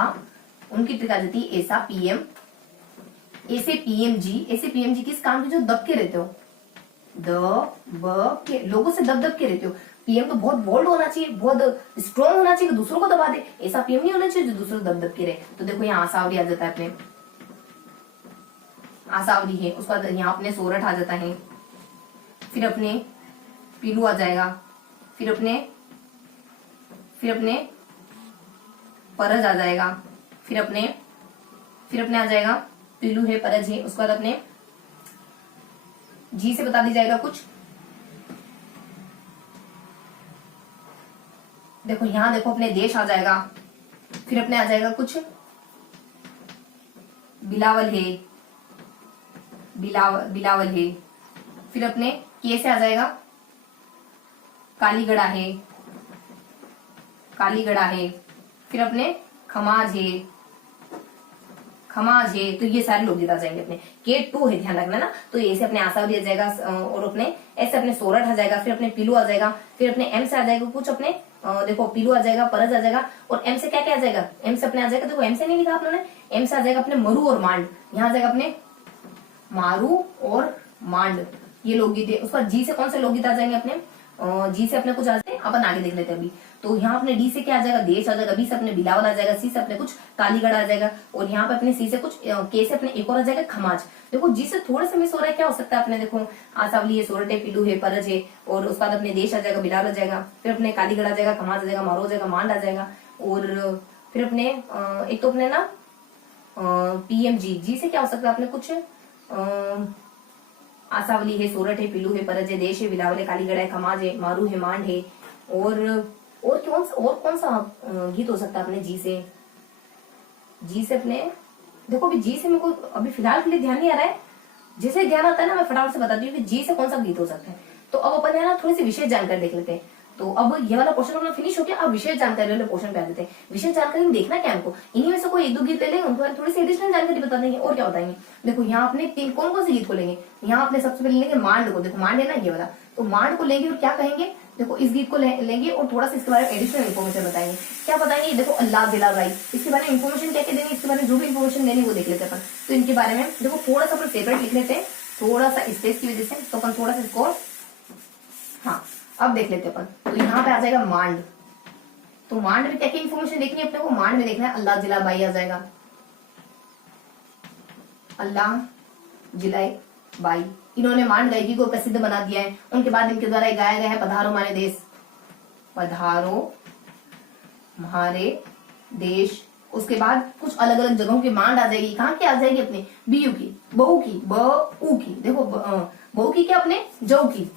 उनकी ट्रिक आ जाती है ऐसा पीएम, ऐसे पीएमजी, ऐसे पीएमजी किस काम के, जो दब के रहते हो, ब के लोगों से दब के रहते हो। पीएम तो बहुत बोल्ड होना चाहिए, बहुत स्ट्रॉन्ग होना चाहिए कि दूसरों को दबा दे, ऐसा पीएम नहीं होना चाहिए जो दूसरों को दब के रहे। तो देखो यहाँ आसावरी आ जाता है अपने, आसावरी है, उसके बाद यहाँ अपने सोरठ आ जाता है, फिर अपने पीलू आ जाएगा, फिर अपने परज आ जाएगा, फिर अपने आ जाएगा पीलू है, परज है। उसके बाद अपने जी से बता दी जाएगा कुछ, देखो यहाँ देखो अपने देश आ जाएगा, फिर अपने आ जाएगा कुछ बिलावल है, बिलावल है। फिर अपने के से आ जाएगा कालीगढ़ा है, कालीगढ़ा है। फिर अपने खमाज है, खमाज है। तो ये सारे लोकगीत आ जाएंगे अपने। K2 है, ध्यान रखना ना। तो ऐसे अपने आसावरी आ जाएगा, और अपने ऐसे अपने सोरठ आ जाएगा, फिर अपने पीलू आ जाएगा, फिर अपने एम से आ जाएगा कुछ अपने, देखो पीलू आ जाएगा, परज आ जाएगा, और एम से क्या क्या आ जाएगा, एम से अपने आ जाएगा, देखो एम से नहीं लिखा आप लोगों ने, एम से आ जाएगा अपने मरु और मांड। यहाँ आ जाएगा अपने मारू और मांड, ये लोकगीत है। उसके बाद जी से कौन से लोकगीत आ जाएंगे अपने, जी से अपने कुछ आ जाते हैं, अपन आगे देख लेते हैं अभी। तो यहाँ अपने डी से क्या आ जाएगा, देश आ जाएगा, बी से अपने बिलावल आ जाएगा, सी से अपने कुछ कालीगढ़ आ जाएगा, और यहाँ पे अपने सी से कुछ, के से अपने एक और आ जाएगा खमाज। देखो जी से थोड़े से मिस हो रहा है, क्या हो सकता है अपने, देखो आसावली है, सोरठ है, पीलू है, परज है, और उसके बाद अपने देश आ जाएगा, बिलावल आ जाएगा, फिर अपने कालीगढ़ आ जाएगा, खमाज आ जाएगा, मारो आ जाएगा, मांड आ जाएगा, और फिर अपने एक तो अपने ना पीएमजी, जी से क्या हो सकता है अपने कुछ, आसावली है, सोरठ है, पीलू है, परज है, देश है, बिलावल है, कालीगढ़ है, खमाज है, मारू है, मांड है, और कौन सा गीत हो सकता है अपने जी से, जी से अपने, देखो अभी जी से मेरे को अभी फिलहाल के लिए ध्यान नहीं आ रहा है, जैसे ध्यान आता है ना मैं फटाफट से बताती हूँ कि जी से कौन सा गीत हो सकता है। तो अब अपन है ना थोड़ी सी विशेष जानकारी देख लेते हैं। तो अब ये वाला पोर्शन अपना फिनिश हो गया, अब विशेष जानकारी वाले पोर्शन पे आ जाते हैं। विशेष जानकारी में देखना क्या हमको, इन्हीं में से कोई एक दो गीत ले लेंगे, उनको थोड़ी सी एडिशनल जानकारी बता देंगे, और क्या बताएंगे। देखो यहाँ अपने तीन कौन कौन से गीत को लेंगे, यहाँ अपने सबसे पहले लेंगे मांड को, देखो मांड है ना ये वाला, तो मांड को लेंगे और क्या कहेंगे, देखो इस गीत को लेंगे और थोड़ा सा इसके बारे में एडिशनल इन्फॉर्मेशन बताएंगे। क्या बताएंगे, देखो अल्लाह दिला भाई, इसके बारे में इन्फॉर्मेशन क्या क्या देंगे, इसके बारे में जो भी इन्फॉर्मेशन देनी वो देख लेते हैं अपन। तो इनके बारे में देखो थोड़ा सा अपन सेपरेट लिख लेते हैं, थोड़ा सा स्पेस की वजह से, तो अपन थोड़ा सा इसको, हाँ अब देख लेते हैं अपन। तो यहाँ पे आ जाएगा मांड, तो मांड में क्या क्या इन्फॉर्मेशन देखनी है अपने को, मांड में देखना है अल्लाह जिला बाई आ जाएगा, अल्लाह जिला बाई, इन्होंने मांड गायकी को प्रसिद्ध बना दिया है। उनके बाद इनके द्वारा गाया गया है पधारो मारे देश, पधारो हमारे देश, उसके बाद कुछ अलग अलग जगहों की मांड आ जाएगी। कहाँ की आ जाएगी? अपने बीयू की, बहू की, बहू की। देखो बहू की क्या? अपने जऊ की,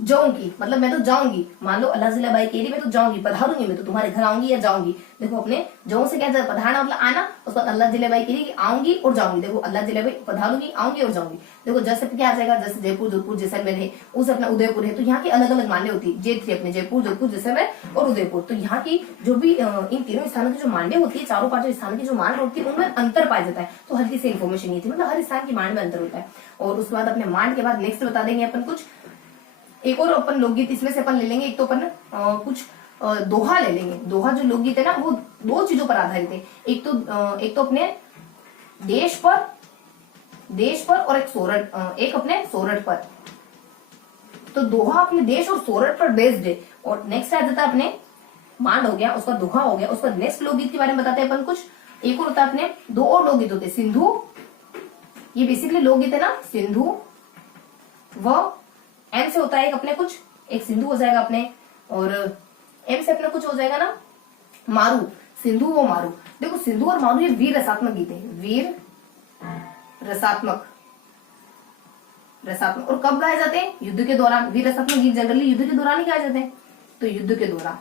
जाऊंगी मतलब मैं तो जाऊंगी। मान लो अल्लाह जिला बाई कह रही मैं तो जाऊंगी, पधारूंगी, मैं तो तुम्हारे घर आऊंगी या जाऊंगी। देखो अपने जाऊं से क्या है? पधारना मतलब आना। उसके बाद अल्लाह जिला बाई कह रही आऊंगी और जाऊंगी। देखो अल्लाह जिला बाई पधारूंगी, आऊंगी और जाऊंगी। देखो जैसे क्या आ जाएगा? जैसे जयपुर, जोधपुर, जैसलमेर है, उस अपना उदयपुर है, तो यहाँ की अलग अलग मान्य होती है। जे थी अपने जयपुर, जोधपुर, जैसलमेर और उदयपुर। तो यहाँ की जो भी इन तीनों स्थानों की जो मांडे होती है, चारों पांचों स्थानों की जो मांड होती है, उनमें अंतर पाया जाता है। तो हल्की सी इन्फॉर्मेशन ये थी, मतलब हर स्थान की मांड में अंतर होता है। और उसके बाद अपने मांड के बाद नेक्स्ट बता देंगे अपन कुछ एक और अपन लोकगीत इसमें से अपन ले लेंगे। एक तो अपन कुछ दोहा ले लेंगे। दोहा जो लोकगीत है ना, वो दो चीजों पर आधारित है। एक तो अपने देश पर और एक अपने सोरठ पर। तो दोहा अपने देश और सोरठ पर बेस्ड है। और नेक्स्ट आ जाता है अपने मांड हो गया, उसका दोहा हो गया। उसका नेक्स्ट लोकगीत के बारे में बताते हैं अपन कुछ। एक और होता है अपने दो और लोकगीत होते हैं, सिंधु, ये बेसिकली लोकगीत है ना, सिंधु व एम से होता है एक अपने कुछ, एक सिंधु हो जाएगा अपने, और एम से अपना कुछ हो जाएगा ना मारू। सिंधु वो मारू। देखो सिंधु और मारू ये वीर रसात्मक गीत है, वीर रसात्मक। और कब गाए जाते हैं? युद्ध के दौरान। वीर रसात्मक गीत जनरली युद्ध के दौरान ही गाए जाते हैं, तो युद्ध के दौरान।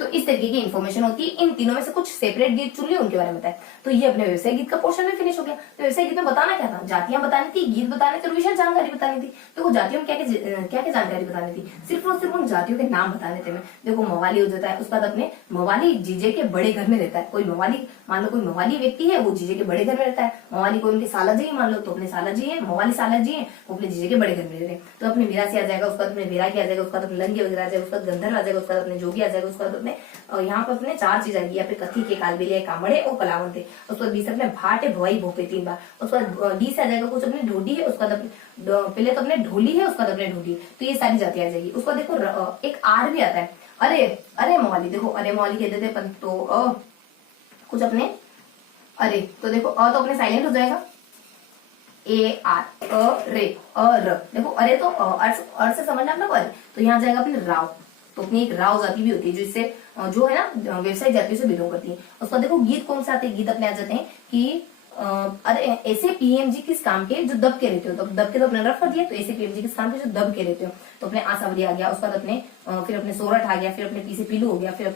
तो इस तरीके की इन्फॉर्मेशन होती है। इन तीनों में से कुछ सेपरेट गीत चुन लिए, उनके बारे में बताया। तो ये अपने व्यवसाय गीत का पोर्शन में फिनिश हो गया। तो व्यवसाय गीत में बताना क्या था? जातियां बतानी थी, गीत बताने थे और विशेष जानकारी बतानी थी। तो वो जातियों में क्या क्या जानकारी बतानी थी? सिर्फ और सिर्फ उन जातियों के नाम बताने थे। मैं देखो मवाली हो जाता है, उसके बाद अपने मवाली जीजे के बड़े घर में रहता है। कोई मवाली, मान लो कोई मवाली व्यक्ति है, वो जीजे के बड़े घर में रहता है। मवाली कोई उनके साला जी मान लो, तो अपने साला जी है, मवाली साला जी है, वो अपने जीजे के बड़े घर में रह रहे हैं। तो अपने मीरासी आ जाएगा, उसका अपने विरागी आ जाएगा, उसका अपने लंगी वगैरह आ जाएगा, उसका गंधर्व आ जाएगा, उसका अपने जोगी आ जाएगा, उसका अपने यहाँ पर अपने चार चीज आएगी। यहाँ पे कथी के, कालबेलिया, कामड़े और कलावंत है। उसके बाद बी से अपने भाट है, भवाई, भोपे 3 बार। उसके बाद डी से आ जाएगा कुछ अपने ढोडी है, उसका पहले तो अपने ढोली है, उसका अपने ढोडी। तो ये सारी जातियां आ जाएगी। उसका देखो एक आर भी आता है, अरे मवाली। देखो अरे मवाली कह देते अपन तो कुछ अपने अरे, तो देखो तो अपने साइलेंट हो जाएगा, ए आर अरे देखो अरे तो अर्थ से समझना अपना अरे। तो यहाँ जाएगा अपने राव। तो अपनी एक राव जाति भी होती है जो इससे जो है ना व्यवसायिक जातियों से बिलोंग करती है। उसका देखो गीत कौन से आते हैं? गीत अपने आ जाते हैं कि अरे ऐसे पीएमजी किस काम के जो दब के रहते हो। तो दब के तो अपने रफ कर दिया, तो ऐसे पीएमजी किस काम के जो दब के रहते हो। तो अपने आसावरी आ गया, उसके बाद अपने फिर अपने सोरठ आ गया, फिर अपने पी से पीलू हो गया, फिर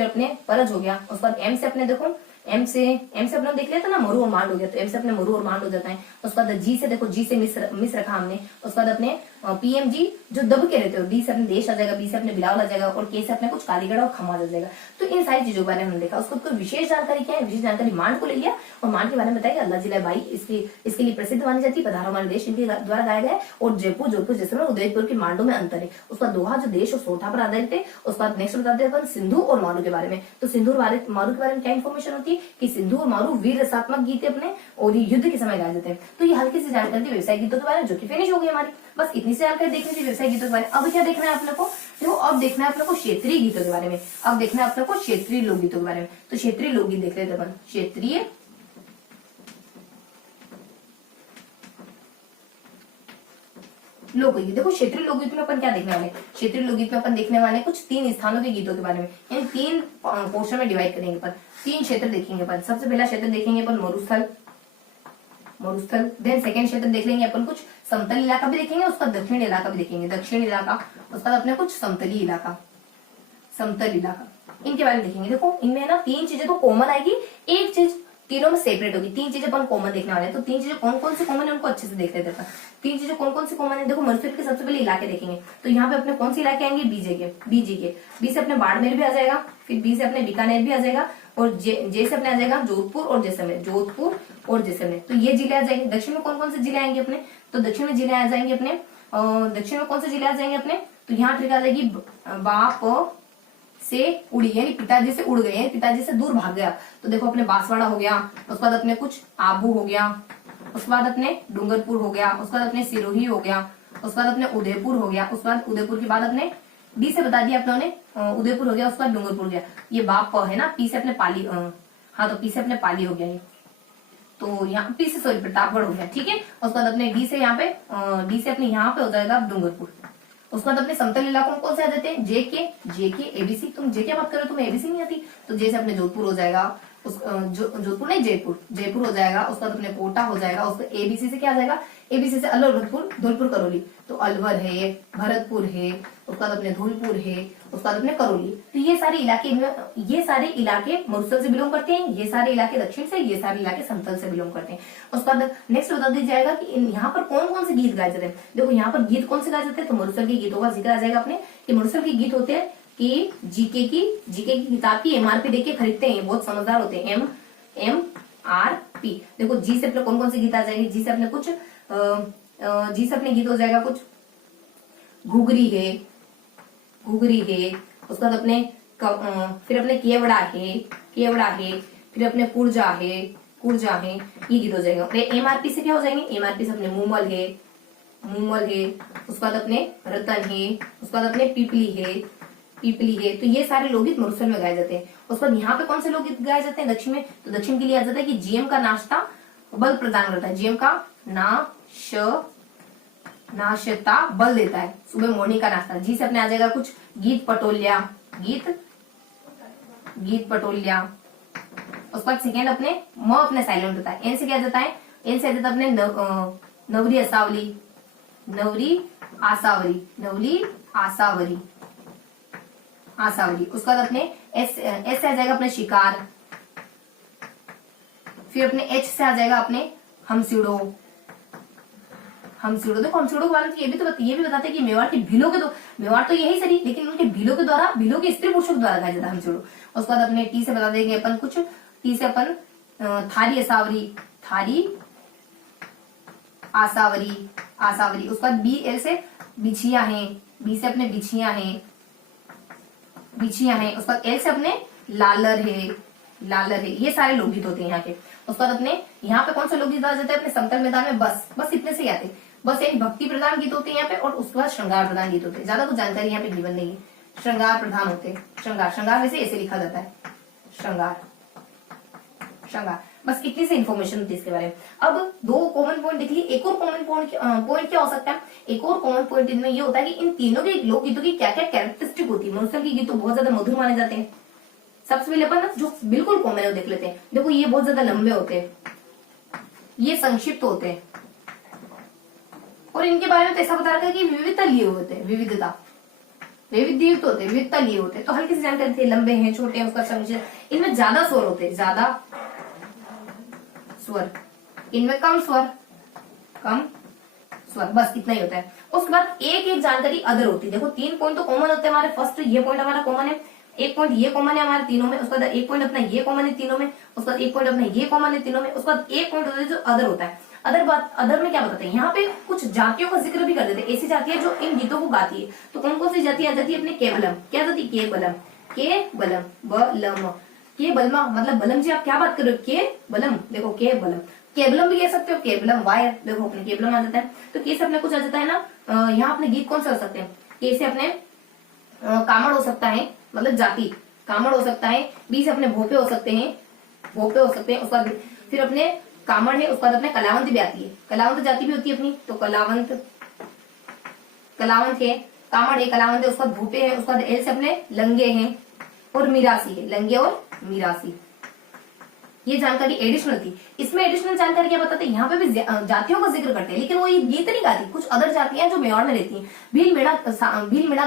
अपने परज हो गया। उसके बाद एम से अपने देखो एम से अपना देख लिया था ना, मरु और मांड हो गया। तो एम से अपने मरु और मांड हो जाता है। उसके बाद जी से देखो, जी से मिस रखा हमने। उसके बाद अपने पीएमजी जो दब के रहते हो, डी से अपने देश आ जाएगा, बी से अपने बिलावल आ जाएगा, और के से अपने कुछ कालीगढ़ और खम्मा आ जाएगा। तो इन सारी चीजों के बारे में हमने देखा। उसको कोई विशेष जानकारी क्या है? विशेष जानकारी मांड को ले लिया, और मांड के बारे में बताया कि अल्लाह जिला बाई इसके लिए प्रसिद्ध मानी जाती है। पधारो हमारे देश इनके द्वारा गाया गया है। और जयपुर, जोधपुर, जैसलमेर, उदयपुर की मांडों में अंतर है। उसका दोहा जो देश और सोठा पर आधारित है। उसके बाद नेक्स्ट बताते हैं सिंधु और मारू के बारे में। तो सिंधु और मारू के बारे में क्या इन्फॉर्मेशन होती है कि सिंधु और मारू वीर रसात्मक गीत अपने, और ये युद्ध के समय गाए जाते हैं। तो ये हल्की सी जानकारी थी व्यवसाय गीतों के बारे में, जो कि फिनिश हो गई हमारी। बस इतनी सी जानकारी देखनी थी व्यवसाय गीतों के बारे में। अब क्या देखना है अपने को? देखो अब देखना है अपने को क्षेत्रीय गीतों के बारे में। अब देखना है अपने को क्षेत्रीय लोकगीतों के बारे में। तो क्षेत्रीय लोकगीत देख लेते अपन। क्षेत्रीय लोकगीत। देखो क्षेत्रीय लोकगीत में अपन क्या देखने वाले? क्षेत्रीय लोकगीत में अपन देखने वाले कुछ 3 स्थानों के गीतों के बारे में, यानी 3 पोर्शन में डिवाइड करेंगे अपन। 3 क्षेत्र देखेंगे अपन। सबसे पहला क्षेत्र देखेंगे अपन मरुस्थल। देन सेकंड क्षेत्र देख लेंगे अपन कुछ समतल इलाका भी देखेंगे, उसका दक्षिण इलाका भी देखेंगे, दक्षिण इलाका। उसका अपने कुछ समतल इलाका। इनके बारे में देखेंगे। देखो इनमें ना 3 चीजें तो कॉमन आएगी, एक चीज तीनों में सेपरेट होगी। 3 चीजें अपन कॉमन देखने वाले हैं। तो 3 चीजें कौन कौन सी कॉमन है उनको अच्छे से देख लेते हैं। 3 चीजें कौन कौन सी कॉमन है? देखो मरुस्थल के सबसे पहले इलाके देखेंगे। तो यहाँ पे अपने कौन से इलाके आएंगे? बीजी के। बी से अपने बाड़मेर भी आ जाएगा, फिर बी से अपने बीकानेर भी आ जाएगा, और जे से अपने आ जाएगा जोधपुर और जैसलमेर। तो ये जिले आ जाएंगे। दक्षिण में कौन कौन से जिले आएंगे अपने? तो दक्षिण में जिले आ जाएंगे अपने, दक्षिण में कौन से जिले आ जाएंगे अपने? तो यहाँ ट्रिक आ जाएगी बाप से उड़ी, यानी पिताजी से उड़ गए, यानी पिताजी से दूर भाग गया। तो देखो अपने बांसवाड़ा हो गया, उसके बाद अपने कुछ आबू हो गया, उसके बाद अपने डूंगरपुर हो गया, उसके बाद अपने सिरोही हो गया, उसके बाद अपने उदयपुर हो गया, उसके बाद उदयपुर के बाद अपने डी से बता दिया अपने उदयपुर हो गया, उसके बाद डूंगरपुर हो गया। ये बाप है ना, पी से अपने पाली, हाँ तो पी से अपने पाली हो गया ये। तो यहाँ पी से प्रतापगढ़ हो गया, ठीक है। उसके बाद अपने डी से यहाँ पे डी से अपने यहाँ पे हो जाएगा डूंगरपुर। उसके बाद अपने समतल इलाकों में कौन से आ जाते हैं, जे के एबीसी। तुम जे क्या बात कर रहे हो, तुम्हें एबीसी नहीं आती, तो जे से अपने जोधपुर हो जाएगा, जोधपुर नहीं जयपुर हो जाएगा। उसके बाद अपने कोटा हो जाएगा। उसका एबीसी से क्या आ जाएगा, एबीसी से अलवर, भरतपुर, धौलपुर, करौली, तो अलवर है, भरतपुर है, उसके बाद अपने धौलपुर है, उसके बाद अपने करौली। तो ये सारे इलाके मरुस्थल से बिलोंग करते हैं, ये सारे इलाके दक्षिण से, ये सारे इलाके समतल से बिलोंग करते हैं। उसके बाद नेक्स्ट बता दिया जाएगा कि यहाँ पर कौन कौन से गीत गाए जाते हैं। देखो यहाँ पर गीत कौन से गाए जाते हैं, तो मरुस्थल के गीतों का जिक्र आ जाएगा अपने, कि मरुस्थल के गीत होते हैं कि जीके की किताब की एमआरपी देख के खरीदते हैं, बहुत समझदार होते हैं। MRP, देखो जी से अपने कौन कौन से गीत आ जाएंगे, जी से अपने कुछ जी से अपने गीत हो जाएगा कुछ घुघरी है, उसके बाद अपने फिर अपने केवड़ा है, फिर अपने कुर्जा है, ये गीत हो जाएगा। एमआरपी से क्या हो जाएंगे, एमआरपी से अपने मूमल है, उसके बाद अपने रतन है, उसके बाद अपने पीपली है। तो ये सारे लोकगीत मरुस्थल में गाए जाते हैं। उसके बाद यहाँ पे कौन से लोकगीत गाए जाते हैं दक्षिण में, तो दक्षिण के लिए आ जाता है कि जीएम का नाश्ता बल प्रदान करता है, जीएम का नाश्ता बल देता है, सुबह मॉर्निंग का नाश्ता। जी से अपने आ जाएगा कुछ गीत पटोलिया। उसके बाद सेकेंड अपने म अपने साइलेंट होता है। एन से क्या जाता है, एन से आ जाता है अपने नवरी आसावरी। उसके बाद अपने एस से आ जाएगा अपने शिकार, फिर अपने एच से आ जाएगा अपने हमसिड़ो। देखो हमसिड़ो के बारे में ये भी बताते हैं कि मेवाड़ के भीलों के, तो मेवाड़ तो यही सही, लेकिन उनके भीलों के स्त्री पुरुषों के द्वारा गाया जाता है हमसिड़ो। उसके बाद अपने टी से बता देंगे अपन कुछ, टी से अपन थारी आसावरी। उसके बाद बी एल से बिछिया है, बी से अपने बिछिया है। उसके बाद एल से अपने लालर है। ये सारे लोकगीत होते हैं यहाँ के। उसके बाद अपने यहाँ पे कौन सा लोकगीत आ जाता है, अपने समतल मैदान में बस इतने से ही आते हैं। बस एक भक्ति प्रधान गीत होते हैं यहाँ पे, और उसके बाद श्रृंगार प्रधान गीत होते हैं। ज्यादा कुछ जानकारी यहाँ पे गिवन नहीं है। श्रृंगार प्रधान होते हैं, श्रृंगार वैसे ऐसे लिखा जाता है, श्रृंगार। बस इतनी से इन्फॉर्मेशन होती है इसके बारे में। अब 2 कॉमन पॉइंट देख लिए। एक और कॉमन पॉइंट क्या हो सकता है, एक और कॉमन पॉइंट इनमें ये होता है कि इन तीनों के लोकगीतों की क्या क्या कैरेक्टरिस्टिक होती है। मरुस्थल के गीत तो बहुत ज्यादा मधुर माने जाते हैं। सबसे पहले अपन जो बिल्कुल कॉमन है वो देख लेते हैं। देखो ये बहुत ज्यादा लंबे होते हैं, ये संक्षिप्त होते हैं, और इनके बारे में तो ऐसा बता रखा है कि विविधता लिए होते हैं, विविधता लिए होते हैं। तो हल्की सी जानकारी थी, लंबे हैं, छोटे हैं, उसका संक्षिप्त। इनमें ज्यादा स्वर होते हैं, इनमें कम स्वर, बस इतना ही होता है। उसके बाद एक जानकारी अदर होती है। देखो 3 पॉइंट तो कॉमन होते हैं हमारे। फर्स्ट ये पॉइंट हमारा कॉमन है, एक पॉइंट ये कॉमन है हमारे तीनों में, उसके बाद एक पॉइंट अपना ये कॉमन है तीनों में, उसके बाद एक पॉइंट अपना ये कॉमन है तीनों में, उसके बाद एक पॉइंट होता है जो अदर होता है। अदर में क्या बताते हैं, यहाँ पे कुछ जातियों का जिक्र भी कर देते हैं। ऐसी जाति है जो इन गीतों को गाती है। तो कौन कौन सी जाति आ जाती है अपने केवलम, क्या जाती है केबलम, मतलब बलम जी आप क्या बात कर रहे हो, केबलम। देखो केबलम भी कह सकते हो, केबलम वायर। देखो अपने केबलम आ जाता है। तो कैसे अपने कुछ आ जाता है ना, यहाँ अपने गीत कौन से हो सकते हैं, कैसे अपने कामड़ हो सकता है, मतलब जाति कामड़ हो सकता है। बी से अपने भोपे हो सकते हैं। उसके बाद फिर अपने कामड़ है, उसके बाद अपने कलावंत भी आती है, कलावंत जाति भी होती है अपनी। तो कलावंत है, कामड़ है, कलावंत है, उसके बाद भूपे है, उसके बाद एल से अपने लंगे हैं और मिरासी है, लंगे और मिरासी। ये जानकारी एडिशनल थी। इसमें एडिशनल जानकारी क्या बताते हैं, यहाँ पे भी जातियों का जिक्र करते हैं, लेकिन वो ये गीत नहीं गाती। कुछ अदर जातियां जो मेवाड़ में रहती हैं, भील मेड़ा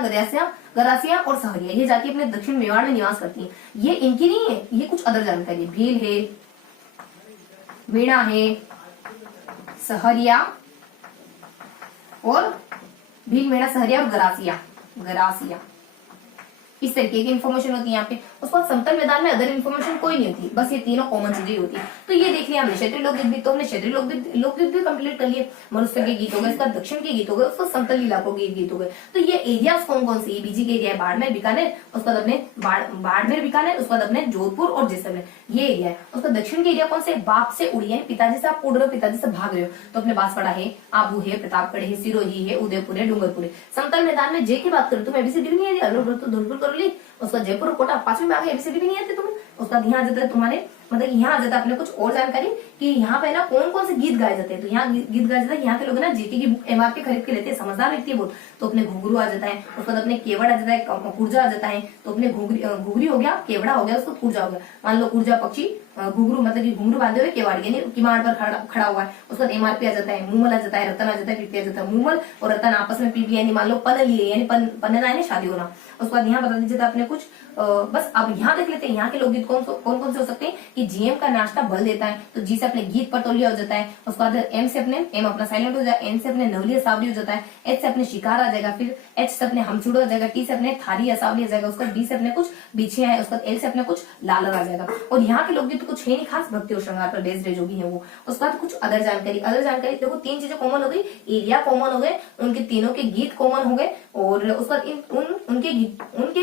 गरासिया और सहरिया, ये जाति अपने दक्षिण मेवाड़ में निवास करती हैं। ये इनकी नहीं है, ये कुछ अदर जानकारी। भील है, मेड़ा है, सहरिया और गरासिया, इस तरीके की इन्फॉर्मेशन होती है यहाँ पे। उसके बाद समतल मैदान में अदर इन्फॉर्मेशन कोई नहीं होती, बस ये तीनों कॉमन चीजें होती है। तो ये देख लिया हमने क्षेत्रीय लोकगीत भी, तो हमने क्षेत्रीय लोकगीत भी कंप्लीट कर लिए। मरुस्थल के गीत हो गए, इसका दक्षिण के गीत हो गए, उसका समतल इलाकों के गीत हो गए। तो ये एरियाज कौन कौन से, बीजी के एरिया है बाड़मेर बीकानेर, उसके बाद अपने बाड़मेर बीकानेर, उसके बाद अपने जोधपुर और जैसलमेर, ये एरिया है। उसका दक्षिण के एरिया कौन से, बाप से उड़िया, पिताजी से आप उड़ रहे हो, पिताजी से भाग रहे हो, तो अपने बांसवाड़ा है, आबू है, प्रतापगढ़ है, सिरोही है, उदयपुर है, डूंगरपुर है। समतल मैदान में जे की बात करो तुम एबीसीडी नहीं है, धौलपुर करौली, उसका जयपुर कोटा 5वीं में आ गए, एबीसीडी भी नहीं आती तुम्हें। उसका ध्यान देता है तुम्हारे मतलब यहाँ आ जाता है अपने कुछ और जानकारी कि यहाँ पे ना कौन कौन से गीत गाए जाते हैं। तो यहाँ गीत गाए जाता है, यहाँ के लोग ना जीके की बुक एमआरपी खरीद के लेते हैं, समझदार व्यक्ति है बहुत। तो अपने घुंघरू आ जाता है, उसके बाद अपने केवड़ आ जाता है, कुर्जा आ जाता है। तो अपने घुघरी हो गया, केवड़ा हो गया, उसको कुर्जा हो गया। मान लो कुर्जा पक्षी, घुंघरू मतलब कि घुंघरू बांधे हुए केवाड़ यानी किवाड़ पर खड़ा हुआ है। उसके बाद एमआरपी आ जाता है, मूमल आ जाता है, रतन आ जाता है, पीपी आ जाता है। मूमल और रतन आपस में पीपी यानी मान लो पन लिए यानी पन्ना यानी शादी होना। उसके बाद यहाँ बता दीजिए अपने कुछ बस अब यहाँ देख लेते हैं यहाँ के लोकगीत कौन कौन से हो सकते हैं कि जीएम का नाश्ता बल देता है, तो जी से अपने गीत पर तौलिया हो जाता है। उसके बाद एम से अपने एम अपना साइलेंट हो जाए, एन से अपने नवली असावली हो जाता है, एच से अपने शिकार आ जाएगा, फिर एच से अपने हमचूड़ो हो जाएगा, टी से अपने थारी असावली आ जाएगा, उसका बी से अपने कुछ बिछिया है, उसका एल से अपने कुछ लालर आ जाएगा। और यहाँ के लोकगीत तो कुछ है नहीं खास, भक्ति और श्रृंगार पर बेस्ड जो भी है वो। उसके बाद कुछ अदर जानकारी देखो तीन चीजें कॉमन हो गई, एरिया कॉमन हो गए, उनके तीनों के गीत कॉमन हो गए, और उसके बाद उनके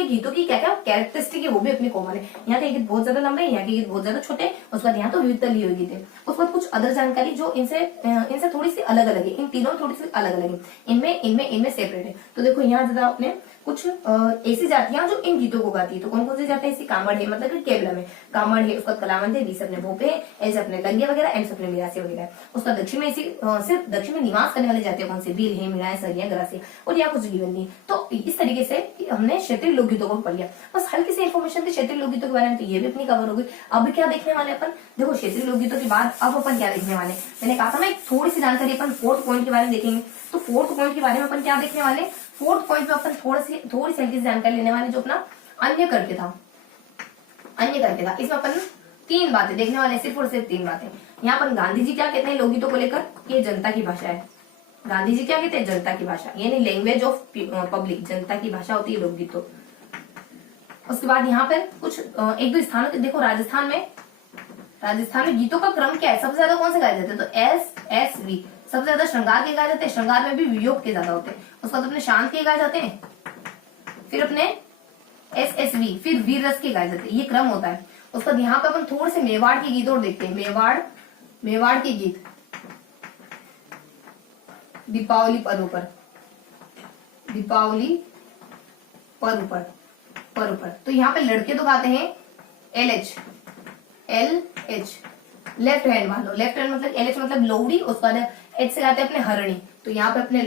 गीतों की क्या क्या कैरेक्टरिस्टिक है वो भी अपनी कॉमन है। यहाँ के गीत बहुत ज्यादा लंबे, यहाँ के गीत बहुत ज्यादा छोटे। उसके बाद यहाँ तो विविधता ली हुई गीत है। उसके बाद कुछ अदर जानकारी जो इनसे थोड़ी सी अलग अलग है, इन तीनों थोड़ी सी अलग अलग है, इनमें सेपरेट है। तो देखो यहाँ ज्यादा अपने कुछ ऐसी जातियां जो इन गीतों को गाती है। तो कौन कौन सी जातियां ऐसी, कामड़ है मतलब कि केवलम है, कामड़ है, उसका कलावंत है, बी से अपने भोपे है, एल से अपने लंगे वगैरह, एम से अपने मिरासी वगैरह है। उसका दक्षिण में ऐसी सिर्फ दक्षिण में निवास करने वाली जातियां कौन सी, भील है, मिराए, सरिया, गरासी और यहाँ कुछ गिवन नहीं। तो इस तरीके से हमने क्षेत्रीय लोकगीतों को पढ़ लिया। बस हल्की सी इन्फॉर्मेशन थी क्षेत्रीय लोकगीतों के बारे में, तो ये भी अपनी कवर हो गई। अब क्या देखने वाले अपन, देखो क्षेत्रीय लोकगीतों के बाद अब अपन क्या देखने वाले, मैंने कहा था मैं थोड़ी सी जानकारी अपन फोर्थ पॉइंट के बारे में देखेंगे। तो फोर्थ पॉइंट के बारे में अपन क्या देखने वाले, फोर्थ पॉइंट में अपन थोड़ी सी हल्की सी जानकारी लेने वाले जो अपना अन्य करके था। इसमें अपन तीन बातें देखने वाले, सिर्फ और सिर्फ तीन बातें। यहाँ पर गांधी जी क्या कहते हैं लोकगीतों को लेकर, ये जनता की भाषा है। गांधी जी क्या कहते हैं, जनता की भाषा यानी लैंग्वेज ऑफ पब्लिक, जनता की भाषा होती है लोकगीतों। उसके बाद यहाँ पर कुछ एक दो स्थानों, देखो राजस्थान में गीतों का क्रम क्या है, सबसे ज्यादा कौन से गाए जाते हैं, तो एस एस वी सबसे ज्यादा श्रृंगार के गाए जाते हैं, श्रृंगार में भी वियोग के ज्यादा होते हैं। उसके बाद अपने शांत के गाए जाते हैं, फिर अपने एस एस वी, फिर वीर रस के गाए जाते हैं, ये क्रम होता है। उसके बाद यहाँ पे अपन थोड़े से मेवाड़ के गीत और देखते हैं। मेवाड़ के गीत, दीपावली पर्व पर तो यहाँ पे लड़के तो गाते हैं एल एच लेफ्ट हैंड, मान लो लेफ्ट हैंड मतलब एल एच मतलब लोवड़ी, उसके बाद एच से गाते हैं अपने हरणी। तो यहाँ पे अपने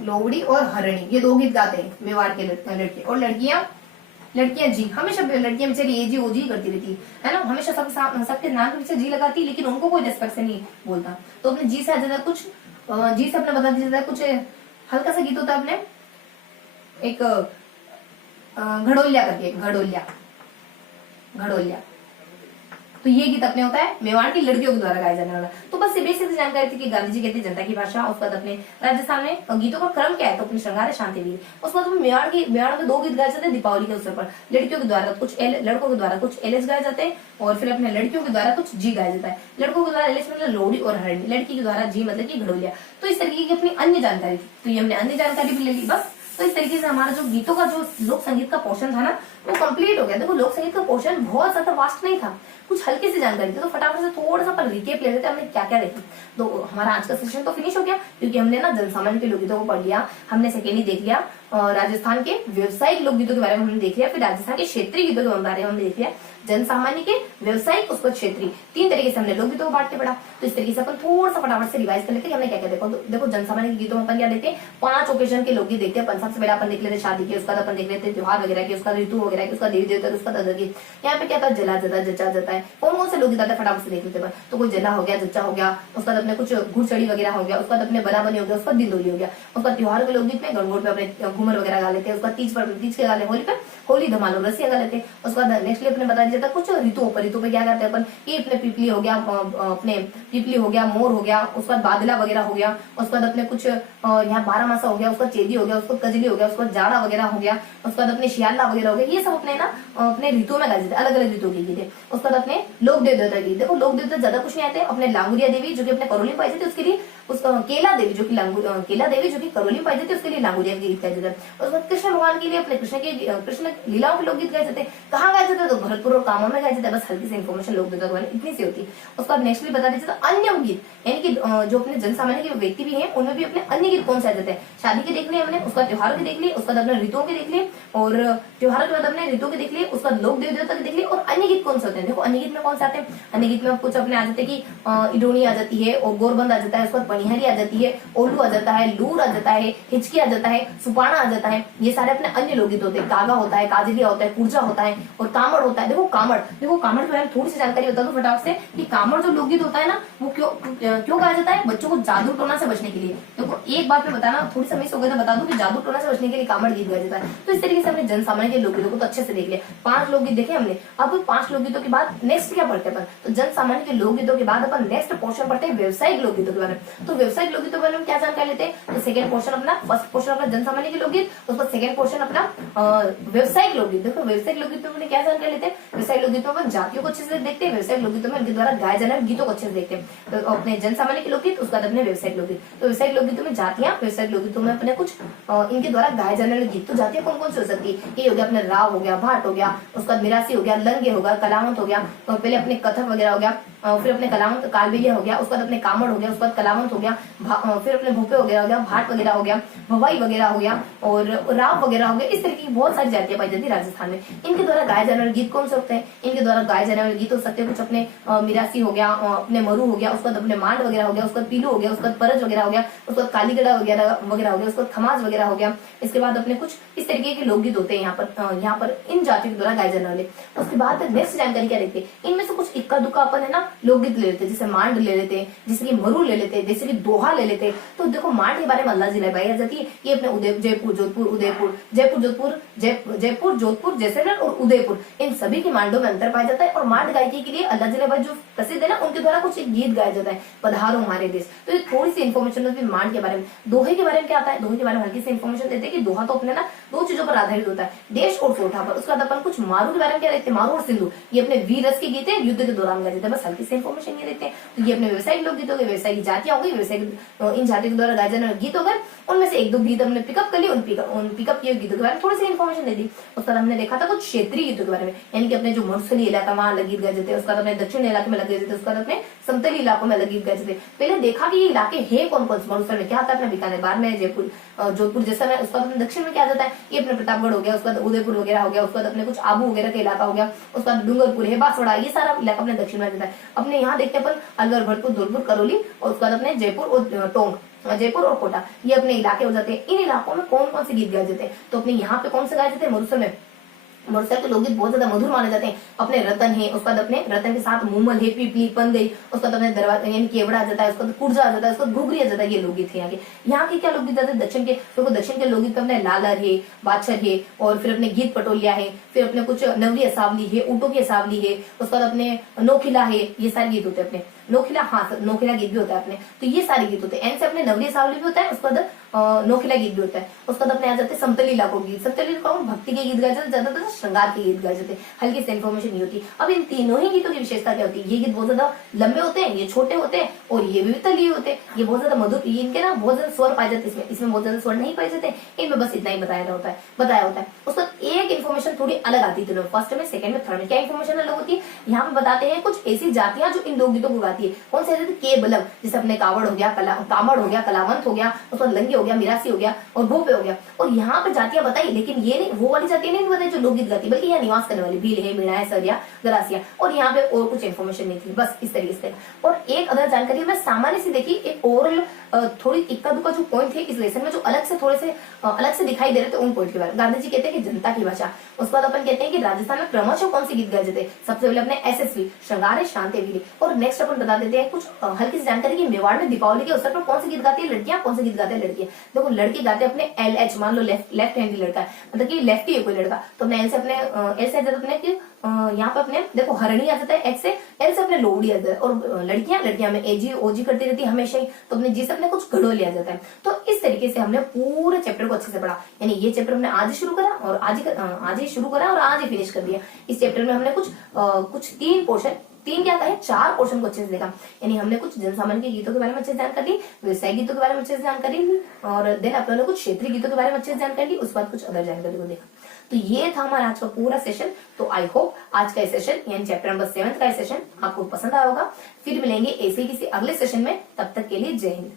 लोवड़ी और हरणी ये दो गीत गाते हैं मेवाड़ के लड़के। और लड़कियां जी, हमेशा लड़कियां बेचारी ए जी ओ जी करती रहती है ना, हमेशा सबके नाम के पीछे जी लगाती है, लेकिन उनको कोई रेस्पेक्ट से नहीं बोलता। तो अपने जी से आ जाता है कुछ, जी से अपने बता दीजिए कुछ हल्का सा गीत होता है अपने एक घड़ोलिया करके, घड़ोलिया। तो ये गीत अपने होता है मेवाड़ की लड़कियों के द्वारा गाया जाने वाला। तो बस ये बेसिक जानकारी थी कि गांधी जी कहते हैं जनता की भाषा। उसके बाद अपने राजस्थान में गीतों का क्रम क्या है, तो अपने श्रृंगार है, शांति वीर। उसके बाद मेवाड़ में दो गीत गाए जाते हैं दीपावली के अवसर पर, लड़कियों के द्वारा कुछ लड़कों के द्वारा कुछ एल एच गाए जाते हैं, और फिर अपने लड़कियों के द्वारा कुछ जी गाया जाता है। लड़कों के द्वारा एल एच मतलब लोहड़ी और हरणी, लड़की के द्वारा जी मतलब की घड़ोलिया। तो इस तरीके की अपनी अन्य जानकारी थी, तो ये हमने अन्य जानकारी भी ले ली बस। तो इस तरीके से हमारा जो गीतों का जो लोक संगीत का पोर्शन था ना वो कंप्लीट हो गया। देखो लोक संगीत का पोर्शन बहुत ज्यादा वास्ट नहीं था, कुछ हल्की सी जानकारी थी। तो फटाफट से थोड़ा सा अपन रिकेप ले लेते हैं हमने क्या क्या देखा। तो हमारा आज का सेशन तो फिनिश हो गया, क्योंकि हमने ना जनसामान्य के लोकगीतों को पढ़ लिया, हमने सेकेंडली देख लिया राजस्थान के व्यवसायिक लोकगीतों के बारे में हमने देख लिया, फिर राजस्थान के क्षेत्रीय गीतों के बारे में हमने देख लिया, जनसामान्य के, व्यवसायिक, उसको क्षेत्रीय, तीन तरीके से हमने लोकगीतों को बांट के पढ़ा। तो इस तरीके से अपन थोड़ा सा फटाफट से रिवाइज कर लेते हैं हमने क्या क्या देखा। तो देखो जनसामान्य के गीतों में अपन क्या देखते हैं, 5 ओकेजन के लोकगीत देखते हैं। सबसे पहले अपन देख लेते हैं शादी के, उसका अपन देख लेते हैं त्योहार वगैरह के, उसका ऋतु वगैरह के, उसका देवी देवता, उसका दादा की। यहाँ पे क्या था, जला जता जचा जता है, कौन कौन से लोकगीत आते हैं फटाफट से देख लेते हैं। तो कोई जला हो गया, जच्चा हो गया, उसका अपने कुछ घुड़चड़ी वगैरह हो गया, उसका अपने बराबरी हो गया, उसका दिंदोली हो गया। उसका त्योहार के लोकगीत में गणगौर पे अपने घूमर वगैरह गा लेते हैं, उसका तीज के गा ले, होली पे होली धमालो रसिया गा लेते हैं। उसके बाद नेक्स्ट अपने बता दीजिए कुछ ऋतुओं पर, ऋतु पे क्या करते हैं अपन, ये अपने पिपली हो गया, अपने पिपली हो गया, मोर हो गया, उसके बाद बादला वगैरह हो गया, उसके बाद अपने कुछ यहाँ 12 मासा हो गया, उसका चेदी हो गया, उसको कजली हो गया, उसको जाड़ा वगैरह हो गया, उसके बाद अपने शियाला वगैरह हो गया। ये सब अपने ना अपने ऋतु में गाए जाते हैं, अलग अलग ऋतु के गीत है। उसके बाद अपने लोक देवता गीत, देखो लोक देवता ज्यादा कुछ नहीं आते, अपने लांगुरिया देवी जो कि अपने करौली में पाई जाती है उसके लिए, केला देवी जो कि करौली में पाई जाती है उसके लिए लांगुरिया के गीत गाए जाते हैं। उसके बाद कृष्ण भगवान के लिए अपने कृष्ण लीलाओं के लोकगीत गाए जाते हैं। कहाँ गाए जाते हैं, तो भरतपुर और कामों में गाया जाता है, बस हल्की सी इन्फॉर्मेशन लोकगीतों के बारे में इतनी सी होती है। उसके बाद नेक्स्टली बता दीजिए तो अन्य गीत, यानी कि जो अपने जन सामान्य के व्यक्ति भी हैं उनमें भी अपने अन्य गीत कौन से आ जाते हैं। शादी के देख लिए हमने, उसका त्योहारों के देख लिए, उसका अपने ऋतुओं के देख लिए, और त्योहारों के बाद अपने ऋतुओं के देख लिए, उसका लोक देव देवता के देख लिए, और अन्य गीत कौन से होते हैं। देखो अन्य गीत में कौन से आते हैं, अन्य गीत में कुछ अपने आ जाते हैं कि इडोनी आ जाती है, और गोरबंद आ जाता है, उसके बाद पनिहारी आ जाती है, ओलू आ जाता है, लूर आ जाता है, हिचकी आ जाता है, सुपाना आ जाता है। ये सारे अपने अन्य लोकगीत होते हैं। कागा होता है, काजलिया होता है, कुर्जा होता है, और कामड़ होता है। देखो कामड़ के बारे में थोड़ी सी जानकारी बता दो फटाफट से कि कामड़ जो लोकगीत होता है ना, वो क्यों गाया जाता है, बच्चों को जादू टोना से बचने के लिए। देखो एक बात में बताना, थोड़ी सा मिस हो गया तो बता दूं कि जादू टोना से बचने के लिए कामड़ गीत गाया जाता है। तो इस तरीके से हमने जन सामान्य के लोकगीतों को तो अच्छे से देख लिया। 5 लोकगीत देखे हमने। अब 5 लोकगीतों के बाद नेक्स्ट क्या पढ़ते हैं अपन, तो जन सामान्य के लोकगीतों के बाद अपन नेक्स्ट पोर्शन पढ़ते हैं व्यवसायिक लोकगीतों के बारे में। तो व्यवसायिक लोकगीतों के बारे में क्या जानकारी लेते हैं, तो सेकंड पोर्शन अपना, फर्स्ट पोर्शन अपना जन सामान्य के लोकगीत, उसका सेकंड पोर्शन अपना व्यवसायिक लोकगीत। देखो व्यवसायिक लोकगीतों में क्या जानकारी लेते हैं, व्यवसायिक लोकगीतों में जातियों को अच्छे से देखते हैं, व्यवसायिक लोकगीतों में उनके द्वारा गाए जाने वाले गीतों को अच्छे से देखते हैं। तो अपने जन सामान्य के लोकगीत, उसके बाद अपने व्यवसायिक लोकगीत। तो व्यवसायिक लोकगीतों में जातियां, व्यवसायिक लोकगीतों में अपने कुछ इनके द्वारा गाए जाने वाले गीत। तो जातियां कौन कौन सी हो सकती है, ये हो गया अपने राव हो गया, भाट हो गया, उसका मिरासी हो गया, लंगे हो गया, कलावंत हो गया, तो पहले अपने कथक वगैरह हो गया, फिर अपने कलावंत कालबेलिया हो गया, उसके बाद अपने कामड़ हो गया, उसके बाद कलावंत हो गया, फिर अपने भूपे वगैरह हो गया, भाट वगैरह हो गया, भवाई वगैरह हो गया, और राव वगैरह हो गया। इस तरीके की बहुत सारी जातियां पाई जाती है राजस्थान में। इनके द्वारा गाए जाने वाले गीत कौन से होते हैं, इनके द्वारा गाए जाने वाले गीत हो सकते हैं कुछ अपने मिरासी हो गया, अपने मरु हो गया, उसके बाद अपने मांड वगैरह हो गया, उसके बाद पीलू हो गया, उसके बाद परज वगैरह हो गया, उसके बाद कालीगढ़ा वगैरह वगैरह हो गया, उसके बाद खमाज वगैरह हो गया। इसके बाद अपने कुछ इस तरीके के लोकगीत होते हैं यहाँ पर इन जातियों के द्वारा गाए जाने वाले। उसके बाद नेक्स्ट जानकारी क्या रहती है, इनमें से कुछ इक्का दुक्का अपन है ना लोकगीत ले लेते हैं, जैसे मांड ले लेते हैं, जैसे कि मरु ले लेते हैं, जैसे कि दोहा ले लेते हैं। तो देखो मांड के बारे में अल्लाह जिला गाई जाती है। ये अपने जयपुर जोधपुर उदयपुर, जयपुर जोधपुर जयपुर जोधपुर जैसलमेर और उदयपुर, इन सभी के मांडों में अंतर पाया जाता है। और मांड गायकी के लिए अल्लाह जिला जो प्रसिद्ध है ना, उनके द्वारा कुछ एक गीत गाया जाता है, पधारो हमारे देश। तो ये थोड़ी सी इन्फॉर्मेशन होती है मांड के बारे में। दोहे के बारे में क्या आता है, दोहे के बारे में हल्की सी इन्फॉर्मेशन देते हैं कि दोहा तो अपने ना 2 चीजों पर आधारित होता है, देश और सोठा पर। उसके बाद अपन कुछ मारू के बारे में क्या देखते हैं, मारू और सिंधु, ये अपने वीर रस के गीत है, युद्ध के दौरान गाए जाते हैं। बस हल्की सी इन्फॉर्मेशन ये देते हैं। तो ये अपने व्यवसायिक लोकगीत हो गए, व्यवसायिक जातियां हो गई, व्यवसायिक इन जातियों के द्वारा गाए जाने वाले गीत हो गए। उनमें से 1-2 गीत हमने पिकअप कर ली, उन पिकअप किए गीतों के बारे में थोड़ी सी इन्फॉर्मेशन दे दी। उसके बाद हमने देखा था कुछ क्षेत्रीय गीतों के बारे में, यानी कि अपने जो मरुस्थलीय इलाका वहां अलग गीत गाए जाते हैं, उसके बाद अपने दक्षिण इलाके में अलग गाए जाते हैं, उसके बाद अपने समतली इलाकों में अलग गीत गाए जाते हैं। पहले देखा कि ये इलाके है कौन कौन से। मरुस्थल में क्या आता है, अपने बीकानेर बाड़मेर जयपुर जोधपुर जैसा में। उसके बाद अपने दक्षिण में क्या आ जाता है, ये अपने प्रतापगढ़ हो गया, उसके बाद उदयपुर वगैरह हो गया, उसके बाद अपने कुछ आबू वगैरह का इलाका हो गया, उसके बाद डूंगरपुर है, बांसवाड़ा, ये सारा इलाका अपने दक्षिण में आ जाता है। अपने यहाँ देखते हैं अपन अलवर भरतपुर धौलपुर करौली, और उसके बाद अपने जयपुर और टोंक, जयपुर और कोटा, ये अपने इलाके हो जाते हैं। इन इलाकों में कौन कौन से गीत गाए जाते हैं, तो अपने यहाँ पे कौन से गाए जाते हैं, मरुस्थल में मरुस्थल के लोकगीत बहुत ज्यादा मधुर माने जाते हैं। अपने रतन है, उसके बाद अपने रतन के साथ मूमल है, पीपली पंदई, उसके बाद अपने दरवाजा यानी केवड़ा आ जाता है, उसके बाद कुर्जा आ जाता है, उसके बाद घुघरी आ जाता है। ये लोकगीत है यहाँ के क्या लोकगीत आते हैं दक्षिण के। देखो दक्षिण के लोकगीत पे अपने लालर है, बाछर है, और फिर अपने गीत पटोलिया है, फिर अपने कुछ नवरी असावली है, ऊँटों की असावली है, उसके बाद अपने नोखिला है, ये सारे गीत होते हैं अपने। नोखिला, हाँ नोखिला गीत भी होता है अपने। तो ये सारे गीत होते हैं। एन से अपने नवरी असावली भी होता है, उसके बाद नोखिला गीत भी होता है। उसके बाद अपने आ जाते हैं समतली इलाकों गीत। समतली इलाकों में भक्ति के गीत गाए जाते हैं, ज्यादातर श्रृंगार के गीत गाए जाते हैं। हल्की से इन्फॉर्मेशन नहीं होती। अब इन तीनों ही गीतों की विशेषता क्या होती है, ये गीत बहुत ज्यादा लंबे होते हैं, ये छोटे होते हैं, और ये भी तलीय होते हैं। ये बहुत ज्यादा मधुर, इनके ना बहुत ज्यादा स्वर पाए जाते हैं, इसमें बहुत ज्यादा स्वर नहीं पाए जाते। इनमें बस इतना ही बताया होता है। उसका एक इन्फॉर्मेशन थोड़ी अलग आती है फर्स्ट में, सेकंड में, थर्ड में। क्या इन्फॉर्मेशन अलग होती है, यहाँ पे बताते हैं कुछ ऐसी जातियां जो इन लोकगीतों को गाती है। कौन से केबलम, जैसे अपने कावड़ हो गया, कामड़ हो गया, कलावंत हो गया, उसका लंगे हो गया, मिरासी हो गया, और भोपे हो गया। और यहाँ पे जातियां बताई, लेकिन ये नहीं, वो वाली जातियां नहीं बताई जो लोकगीत गाती, बल्कि यहाँ निवास करने वाली भील है, मीणा है, सरिया, गरासिया। और यहाँ पे और कुछ इन्फॉर्मेशन नहीं थी, बस इस तरीके से। और एक अगर जानकारी मैं सामान्य से देखी, एक ओरल थोड़ी इक्का दुक्का जो पॉइंट थे इस लेसन में, जो अलग से थोड़े से अलग से दिखाई दे रहे थे, उन पॉइंट के बारे में। गांधी जी कहते हैं कि जनता की भाषा। उसके बाद अपन कहते हैं कि राजस्थान में क्रमशः कौन से गीत गाए जाते हैं। सबसे पहले अपने एसएसवी श्रृंगार शांति वीरी। और नेक्स्ट अपन बता देते हैं कुछ हल्की सी जानकारी की मेवाड़ में दीपावली के अवसर पर कौन से गीत गाती है लड़कियां, कौन से गीत गाते हैं लड़कियां। देखो लड़की गाते हैं अपने LH, मान लो लेफ्ट हैंडी लड़का है, मतलब कि लेफ्टी है कोई लड़का, तो अपने एल से अपने एल से अपने यहाँ पे अपने देखो हरणी आ जाता है, एच से एल से अपने लोहड़ी आ जाता है। और लड़कियां में एजी ओजी करती रहती है हमेशा ही, तो अपने जी से अपने कुछ घड़ो लिया जाता है। तो इस तरीके से हमने पूरे चैप्टर को अच्छे से पढ़ा। यानी ये चैप्टर हमने आज ही शुरू करा, और आज ही शुरू करा और आज ही फिनिश कर दिया। इस चैप्टर में हमने कुछ 3 पोर्शन, 3 क्या कहे 4 पोर्शन को अच्छे से देखा। यानी हमने कुछ जनसामान्य के गीतों के बारे में अच्छे से जानकारी ली, व्यवसायिक गीतों के बारे में अच्छे से जानकारी ली, और देन अपने कुछ क्षेत्रीय गीतों के बारे में अच्छे से जानकारी ली, उसके बाद कुछ अदर जानकारी को देखा। तो ये था हमारा आज का पूरा सेशन। तो आई होप आज का सेशन यानी चैप्टर नंबर 7 का सेशन आपको पसंद आया होगा। फिर मिलेंगे ऐसे किसी अगले सेशन में, तब तक के लिए जय हिंद।